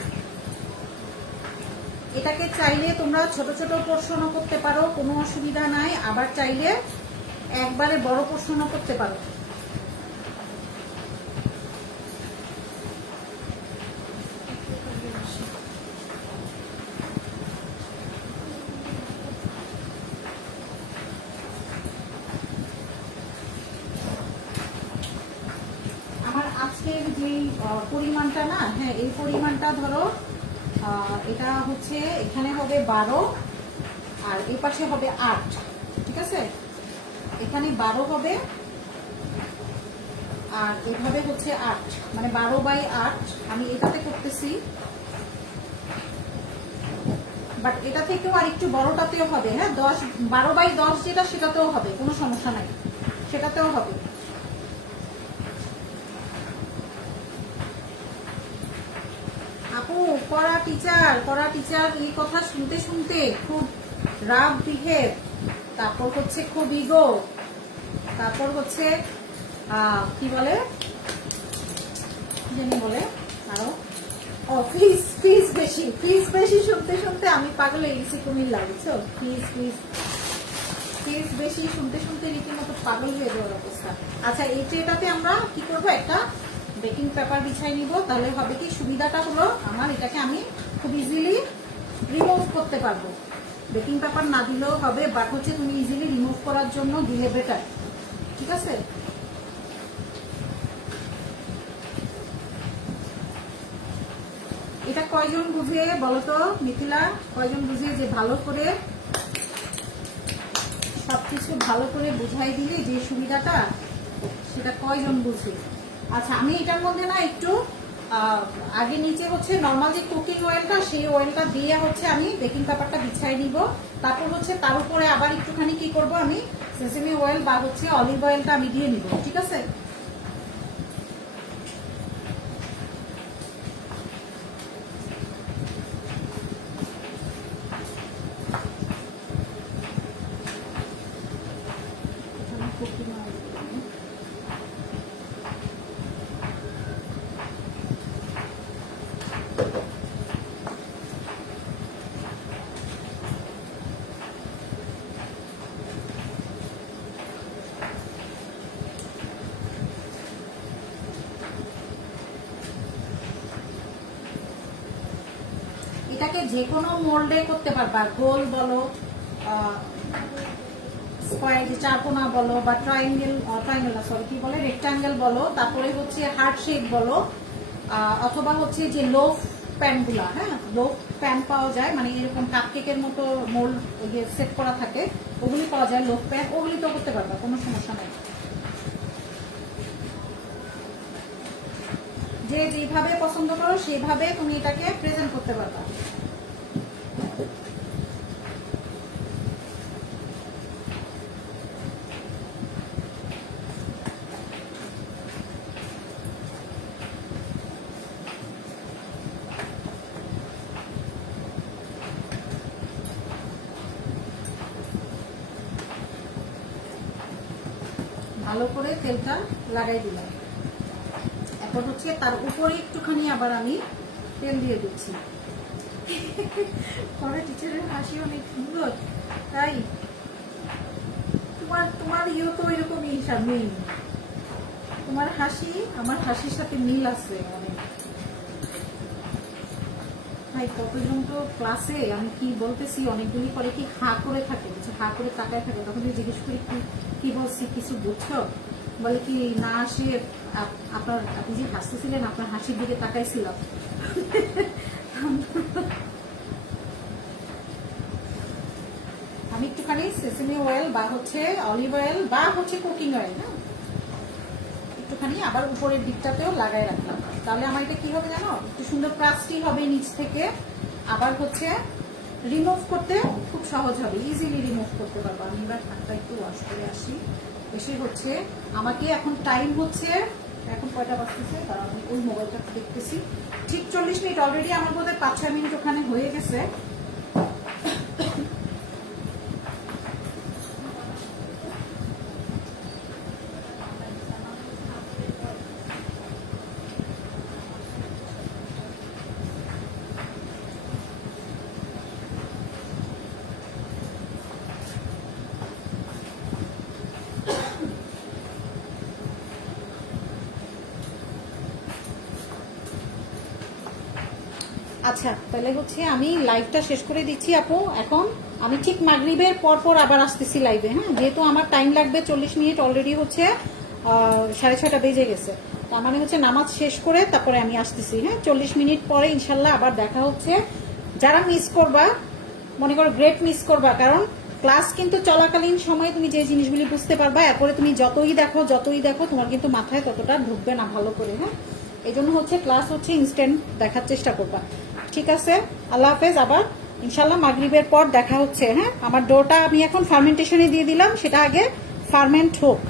এটাকে চাইলে তোমরা ছোট ছোট পোর্শনও করতে পারো, কোনো অসুবিধা নাই, আবার চাইলে একবারে বড় পোর্শনও করতে পারো। আমার আজকের যে পরিমাণটা না, হ্যাঁ এই পরিমাণটা ধরো, এটা হচ্ছে এখানে হবে 12 আর এই পাশে হবে 8, ঠিক আছে? এখানে 12 হবে আর এভাবে হচ্ছে 8, মানে 12/8 আমি এটাতে করতেছি। বাট এটা থেকেও আর একটু বড়টাতেও হবে। হ্যাঁ, 12/10 যেটা সেটাতেও হবে, কোনো সমস্যা নাই, সেটাতেও হবে। আপু পড়া টিচার এই কথা শুনতে শুনতে খুব রাগ বিহেভ, তারপর হচ্ছে খুব ইগো, তারপর হচ্ছে কি বলে জানি বলে আরো, ও ফিস বেশি শুনতে শুনতে আমি পাগল হয়ে গেছি কুমিল্লা, বুঝছো? ফিস বেশি শুনতে শুনতে রীতিমতো পাগল হয়ে যাওয়ার অবস্থা। আচ্ছা, এই ট্রেটাতে আমরা কি করব, একটা বেকিং পেপার বিছাই নিব, তাহলে হবে কি সুবিধাটা হলো আমার, এটাকে আমি খুব ইজিলি রিমুভ করতে পারবো। বেকিং পেপার না দিলেও হবে, বাট হচ্ছে তুমি ইজিলি রিমুভ করার জন্য দিলে বেটার, ঠিক আছে? এটা কয়জন বুঝে বলতো মিথিলা, কয়জন বুঝে যে ভালো করে সবকিছু ভালো করে বুঝাই দিলে যে সুবিধাটা, সেটা কয়জন বুঝে? আচ্ছা, আমি এটার মধ্যে না একটু আগে নিচে হচ্ছে নর্মাল যে কুকিং অয়েলটা, সেই অয়েলটা দিয়ে হচ্ছে আমি বেকিং পেপারটা বিছাই নিব। তারপর হচ্ছে তার উপরে আবার একটুখানি কি করব, আমি সেসেমি অয়েল বা হচ্ছে অলিভ অয়েলটা আমি দিয়ে নিব, ঠিক আছে? এটাকে যে কোনো মোল্ডে করতে পারবা, গোল বলো, স্কোয়ার যে চারকোনা বলো, বা ট্রায়াঙ্গেল না সরি কি বলে রেক্টাঙ্গেল বলো, তারপরে হচ্ছে হার্ট শেপ বলো, অথবা হচ্ছে যে লোফ প্যানগুলা, হ্যাঁ লোফ প্যান পাওয়া যায়, মানে এরকম কাপকেকের মতো মোল্ড সেট করা থাকে, ওগুলি পাওয়া যায় লোফ প্যান, ওগুলি তো করতে পারবা, কোনো সমস্যা নেই। যে যেভাবে পছন্দ করো সেভাবে তুমি এটাকে প্রেজেন্ট করতে পারবা। ভালো করে তেলটা লাগাই দিলাম, এখন হচ্ছে তার উপরে একটুখানি আবার আমি তেল দিয়ে দিচ্ছি। পরে টিচারের হাসি অনেক সুন্দর, তাই তোমার তোমার ইয়ে তো এরকমই হিসাব নেই, তোমার হাসি আমার হাসির সাথে মিল আছে অনেক। ভাই কতজন তো ক্লাসে আমি কি বলতেছি অনেকগুলি পরে কি হা করে থাকে, কিছু হা করে তাকায় থাকে, তখন জিজ্ঞেস করি কি বলছি কিছু বুঝছো, বলে কি না আসে আপনার, আপনি যে হাসতেছিলেন আপনার হাসির দিকে তাকাইছিলাম। আমি একটুখানি সেসেমি অয়েল বা হচ্ছে অলিভ অয়েল বা হচ্ছে কুকিং অয়েল, হ্যাঁ একটুখানি আবার উপরের দিকটাতেও লাগাই রাখলাম, তাহলে আমার এটা কি হবে জানো, একটু সুন্দর ক্রাস্টি হবে নিচ থেকে, আবার হচ্ছে রিমুভ করতে খুব সহজ হবে, ইজিলি রিমুভ করতে পারবো। আমি এবার হাতটা একটু ওয়াশ করে আসি, এসে হচ্ছে আমাকে এখন টাইম হচ্ছে, এখন কয়টা বাজতেছে কারণ আমি ওই মোবাইলটা দেখতেছি, ঠিক 40 মিনিট অলরেডি আমার বোধহয় 5-6 মিনিট ওখানে হয়ে গেছে। আচ্ছা তাহলে হচ্ছে আমি লাইভটা শেষ করে দিচ্ছি আপু, এখন আমি ঠিক মাগরিবের পর আবার আসতেছি লাইভে, হ্যাঁ যেহেতু আমার টাইম লাগবে 40 মিনিট, অলরেডি হচ্ছে 6:30 বেজে গেছে, তার মানে হচ্ছে নামাজ শেষ করে তারপরে আমি আসতেছি, হ্যাঁ 40 মিনিট পরে ইনশাল্লাহ আবার দেখা হচ্ছে। যারা মিস করবা মনে করো গ্রেট মিস করবা, কারণ ক্লাস কিন্তু চলাকালীন সময় তুমি যে জিনিসগুলি বুঝতে পারবা, এরপরে তুমি যতই দেখো তোমার কিন্তু মাথায় ততটা ঢুকবে না ভালো করে, হ্যাঁ এই জন্য হচ্ছে ক্লাস হচ্ছে ইনস্ট্যান্ট দেখার চেষ্টা করবা। ঠিক আছে, আল্লাহ হাফেজ, আবার ইনশাল্লাহ মাগরিবের পর দেখা হচ্ছে, হ্যাঁ আমার ডোটা আমি এখন ফার্মেন্টেশনে দিয়ে দিলাম, সেটা আগে ফার্মেন্ট হোক।